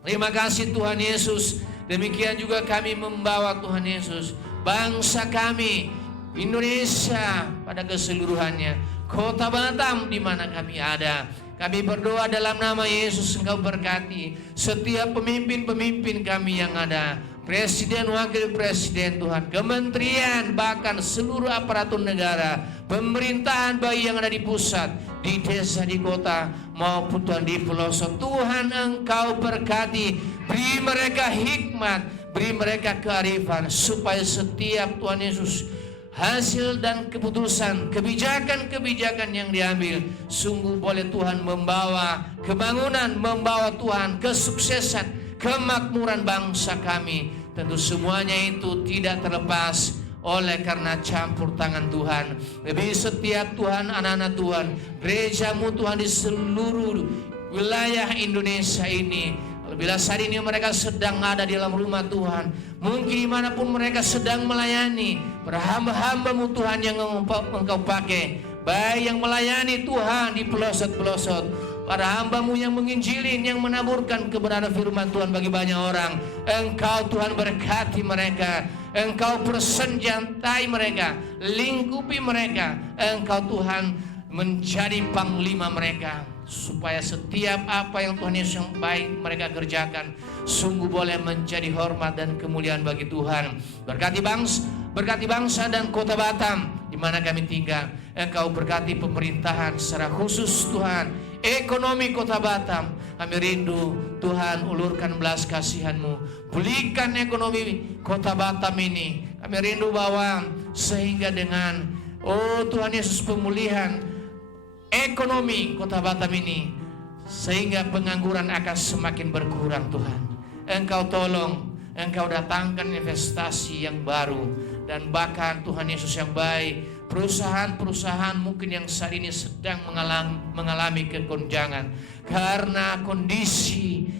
Terima kasih Tuhan Yesus. Demikian juga kami membawa Tuhan Yesus bangsa kami Indonesia pada keseluruhannya, Kota Batam di mana kami ada. Kami berdoa dalam nama Yesus, Engkau berkati setiap pemimpin-pemimpin kami yang ada, Presiden, Wakil Presiden Tuhan, kementerian, bahkan seluruh aparatur negara, pemerintahan baik yang ada di pusat, di desa, di kota, maupun Tuhan di pelosok. Tuhan Engkau berkati, beri mereka hikmat, beri mereka kearifan, supaya setiap Tuhan Yesus hasil dan keputusan, kebijakan-kebijakan yang diambil sungguh boleh Tuhan membawa kebangunan, membawa Tuhan kesuksesan, kemakmuran bangsa kami. Tentu semuanya itu tidak terlepas oleh karena campur tangan Tuhan. Lebih setiap Tuhan, anak-anak Tuhan, gereja-Mu Tuhan di seluruh wilayah Indonesia ini. Bila saat ini mereka sedang ada di dalam rumah Tuhan, mungkin dimanapun mereka sedang melayani, berhamba-hamba-Mu Tuhan yang Engkau pakai, baik yang melayani Tuhan di pelosok-pelosok, para hamba-Mu yang menginjilin, yang menaburkan kebenaran firman Tuhan bagi banyak orang. Engkau Tuhan berkati mereka, Engkau persenjatai mereka, lingkupi mereka. Engkau Tuhan menjadi panglima mereka, supaya setiap apa yang Tuhan Yesus yang baik mereka kerjakan sungguh boleh menjadi hormat dan kemuliaan bagi Tuhan. Berkati bangsa dan kota Batam di mana kami tinggal. Engkau berkati pemerintahan secara khusus Tuhan, ekonomi kota Batam. Kami rindu Tuhan, ulurkan belas kasihan-Mu, pulihkan ekonomi kota Batam ini. Kami rindu bahwa sehingga dengan Tuhan Yesus pemulihan ekonomi kota Batam ini, sehingga pengangguran akan semakin berkurang. Tuhan Engkau tolong, Engkau datangkan investasi yang baru, dan bahkan Tuhan Yesus yang baik, perusahaan-perusahaan mungkin yang saat ini sedang mengalami kegonjangan karena kondisi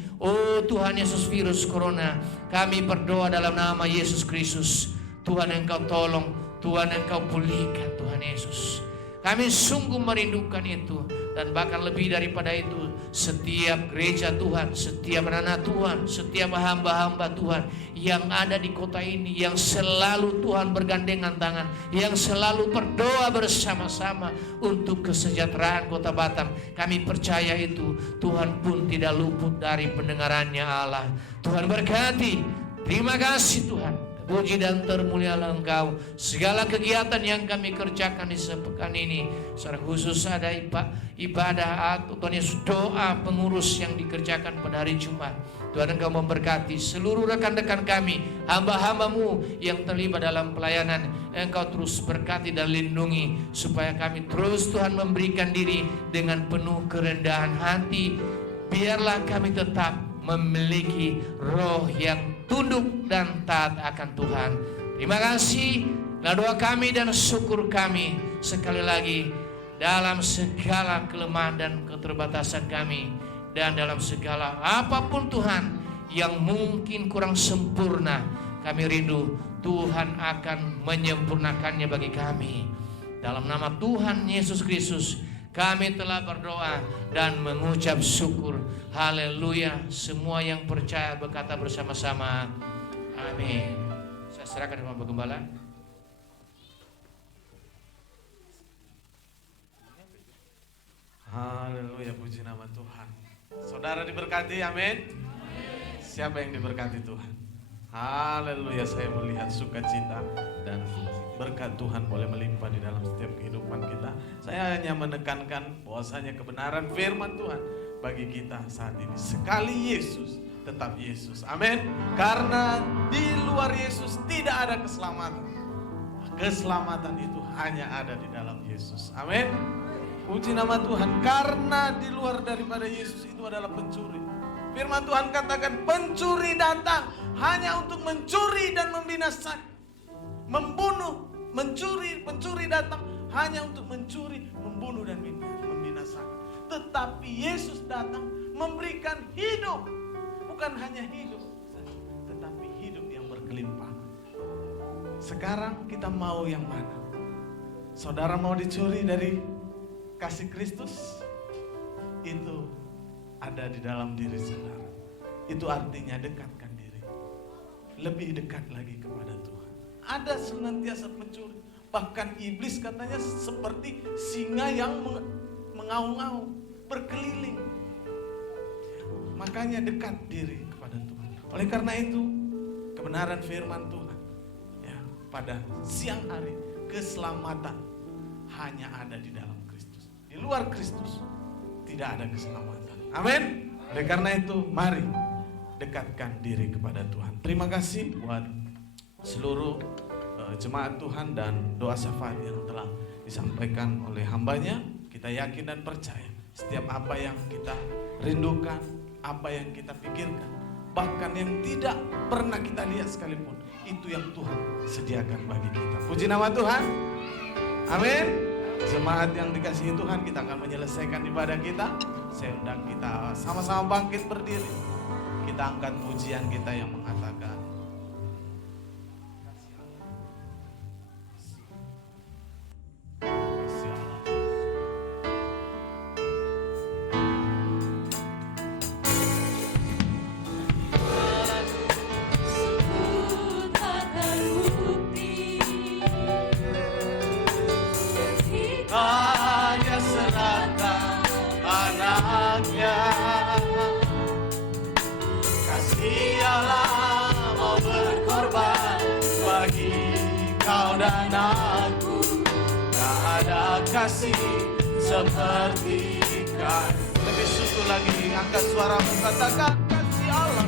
Tuhan Yesus virus corona. Kami berdoa dalam nama Yesus Kristus, Tuhan Engkau tolong, Tuhan Engkau pulihkan Tuhan Yesus. Kami sungguh merindukan itu, dan bahkan lebih daripada itu, setiap gereja Tuhan, setiap anak Tuhan, setiap hamba-hamba Tuhan yang ada di kota ini, yang selalu Tuhan bergandengan tangan, yang selalu berdoa bersama-sama untuk kesejahteraan kota Batam. Kami percaya itu, Tuhan pun tidak luput dari pendengarannya Allah. Tuhan berkati, terima kasih Tuhan. Puji dan termulialah Engkau. Segala kegiatan yang kami kerjakan di sepekan ini, secara khusus ada ibadah atau Tuhan Yesus doa pengurus yang dikerjakan pada hari Jumat. Tuhan Engkau memberkati seluruh rekan-rekan kami, hamba-hamba-Mu yang terlibat dalam pelayanan. Engkau terus berkati dan lindungi, supaya kami terus Tuhan memberikan diri dengan penuh kerendahan hati. Biarlah kami tetap memiliki roh yang tunduk dan taat akan Tuhan. Terima kasih. Doa kami dan syukur kami sekali lagi, dalam segala kelemahan dan keterbatasan kami, dan dalam segala apapun Tuhan yang mungkin kurang sempurna, kami rindu Tuhan akan menyempurnakannya bagi kami. Dalam nama Tuhan Yesus Kristus kami telah berdoa dan mengucap syukur. Haleluya. Semua yang percaya berkata bersama-sama, amin. Saya serahkan kepada Bapak Gembala. Haleluya, puji nama Tuhan. Saudara diberkati, amin. Siapa yang diberkati Tuhan? Haleluya, saya melihat sukacita dan berkat Tuhan boleh melimpah di dalam setiap kehidupan kita. Saya hanya menekankan bahwasanya kebenaran firman Tuhan bagi kita saat ini. Sekali Yesus, tetap Yesus. Amin. Karena di luar Yesus tidak ada keselamatan. Keselamatan itu hanya ada di dalam Yesus. Amin. Puji nama Tuhan. Karena di luar daripada Yesus itu adalah pencuri. Firman Tuhan katakan pencuri datang hanya untuk mencuri dan membinasakan. Membunuh, mencuri, pencuri datang hanya untuk mencuri, membunuh dan membinasakan. Tetapi Yesus datang memberikan hidup. Bukan hanya hidup, tetapi hidup yang berkelimpahan. Sekarang kita mau yang mana? Saudara mau dicuri dari kasih Kristus? Itu ada di dalam diri saudara. Itu artinya dekatkan diri. Lebih dekat lagi kepada Tuhan. Ada senantiasa pencuri. Bahkan iblis katanya seperti singa yang mengaum-ngaum, berkeliling. Makanya dekat diri kepada Tuhan. Oleh karena itu, kebenaran firman Tuhan ya, pada siang hari, keselamatan hanya ada di dalam Kristus. Di luar Kristus tidak ada keselamatan. Amin. Oleh karena itu, mari dekatkan diri kepada Tuhan. Terima kasih buat seluruh jemaat Tuhan dan doa syafaat yang telah disampaikan oleh hambanya. Kita yakin dan percaya setiap apa yang kita rindukan, apa yang kita pikirkan, bahkan yang tidak pernah kita lihat sekalipun, itu yang Tuhan sediakan bagi kita. Puji nama Tuhan. Amin. Jemaat yang dikasihi Tuhan, kita akan menyelesaikan ibadah kita. Saya undang kita sama-sama bangkit berdiri. Kita angkat pujian kita yang mengatakan dan aku, tak ada kasih seperti kan. Lebih syukur lagi, angkat suaramu katakan kasih Allah.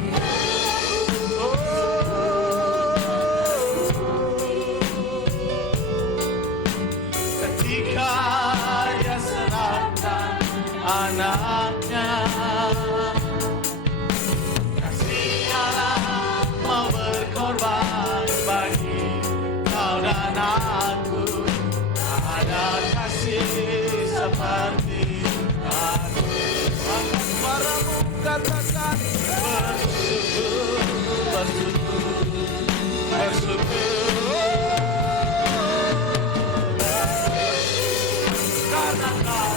Ketika Dia serahkan anaknya, kasih Allah mau berkorban bagi dan aku, tak ada kasih seperti aku. Angkat suaramu katakan bersyukur, bersyukur, bersyukur. Karena kasih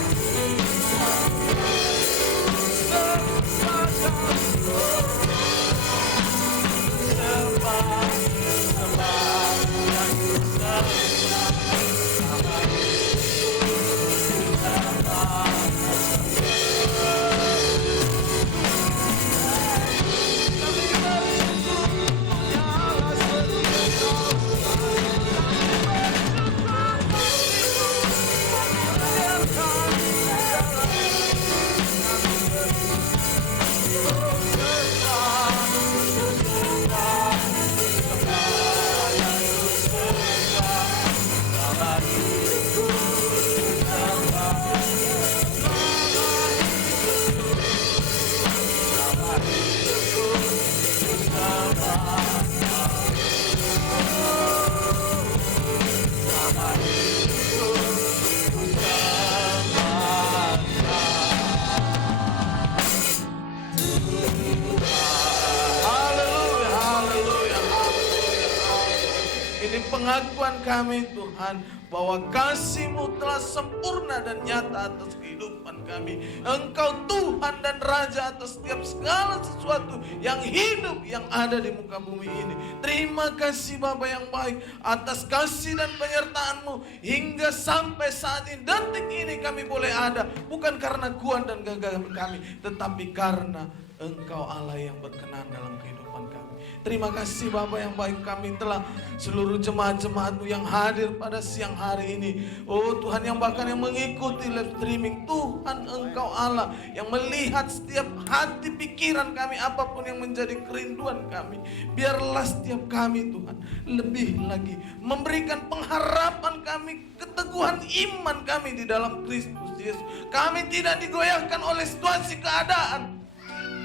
pengakuan kami Tuhan bahwa kasih-Mu telah sempurna dan nyata atas kehidupan kami. Engkau Tuhan dan Raja atas setiap segala sesuatu yang hidup yang ada di muka bumi ini. Terima kasih Bapa yang baik atas kasih dan penyertaan-Mu hingga sampai saat ini, detik ini kami boleh ada bukan karena kuat dan gagah kami, tetapi karena Engkau Allah yang berkenan dalam kehidupan kami. Terima kasih Bapa yang baik, kami telah seluruh jemaat-jemaat-Mu yang hadir pada siang hari ini. Oh Tuhan, yang bahkan yang mengikuti live streaming. Tuhan, Engkau Allah yang melihat setiap hati pikiran kami, apapun yang menjadi kerinduan kami. Biarlah setiap kami Tuhan lebih lagi memberikan pengharapan kami, keteguhan iman kami di dalam Kristus Yesus. Kami tidak digoyahkan oleh situasi keadaan,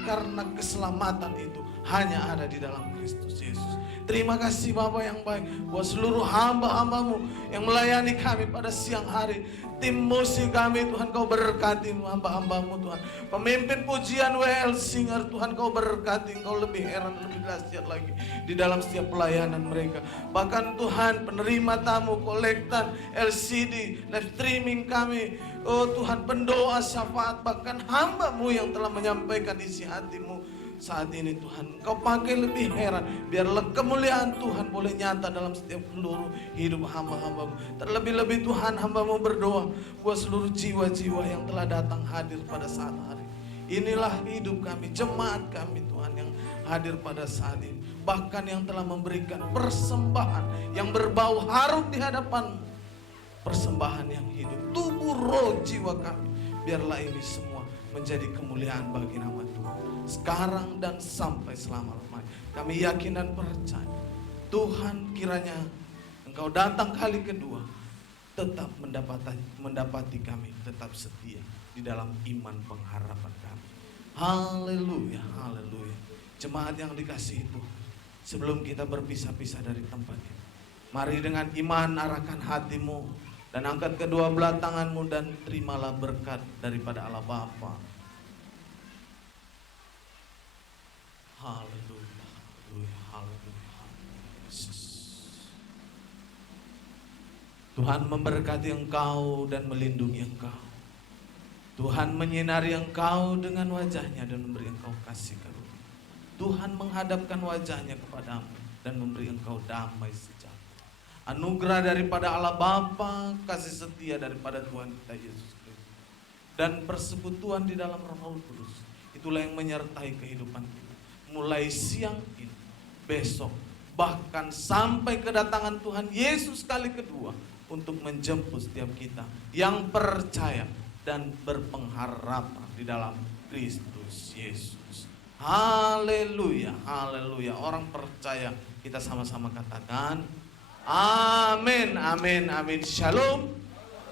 karena keselamatan itu hanya ada di dalam Kristus Yesus. Terima kasih Bapa yang baik buat seluruh hamba-hamba-Mu yang melayani kami pada siang hari. Tim musik kami Tuhan, Kau berkati hamba-hamba-Mu Tuhan. Pemimpin pujian WL Singer Tuhan, Kau berkati, Kau lebih heran, lebih dahsyat lagi di dalam setiap pelayanan mereka. Bahkan Tuhan, penerima tamu, kolektan, LCD, live streaming kami, oh Tuhan, pendoa, syafaat, bahkan hamba-Mu yang telah menyampaikan isi hati-Mu saat ini Tuhan, Kau pakai lebih heran. Biarlah kemuliaan Tuhan boleh nyata dalam setiap seluruh hidup hamba-hamba-Mu. Terlebih-lebih Tuhan, hamba-Mu berdoa buat seluruh jiwa-jiwa yang telah datang hadir pada saat hari. Inilah hidup kami, jemaat kami Tuhan yang hadir pada saat ini. Bahkan yang telah memberikan persembahan yang berbau harum di hadapan-Mu. Persembahan yang hidup, tubuh, roh, jiwa kami. Biarlah ini semua menjadi kemuliaan bagi nama Tuhan, sekarang dan sampai selama-lamanya. Kami yakin dan percaya Tuhan, kiranya Engkau datang kali kedua, tetap mendapati kami tetap setia di dalam iman pengharapan kami. Haleluya, haleluya. Jemaat yang dikasihi Tuhan, sebelum kita berpisah-pisah dari tempat ini, mari dengan iman arahkan hatimu dan angkat kedua belah tanganmu dan terimalah berkat daripada Allah Bapa. Haleluya, haleluya, haleluya. Yesus. Tuhan memberkati engkau dan melindungi engkau. Tuhan menyinari engkau dengan wajahnya dan memberi engkau kasih karunia. Tuhan menghadapkan wajahnya kepadamu dan memberi engkau damai sejahtera. Anugerah daripada Allah Bapa, kasih setia daripada Tuhan kita Yesus Kristus, dan persekutuan di dalam Roh Kudus, itulah yang menyertai kehidupan kita. Mulai siang ini, besok, bahkan sampai kedatangan Tuhan Yesus kali kedua untuk menjemput setiap kita yang percaya dan berpengharapan di dalam Kristus Yesus. Haleluya, haleluya. Orang percaya, kita sama-sama katakan amin, amin, amin. Shalom.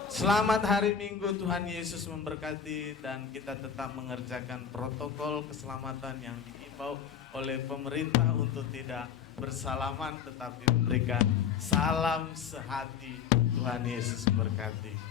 Selamat hari Minggu, Tuhan Yesus memberkati, dan kita tetap mengerjakan protokol keselamatan yang diimbau oleh pemerintah untuk tidak bersalaman, tetapi memberikan salam sehati. Tuhan Yesus memberkati.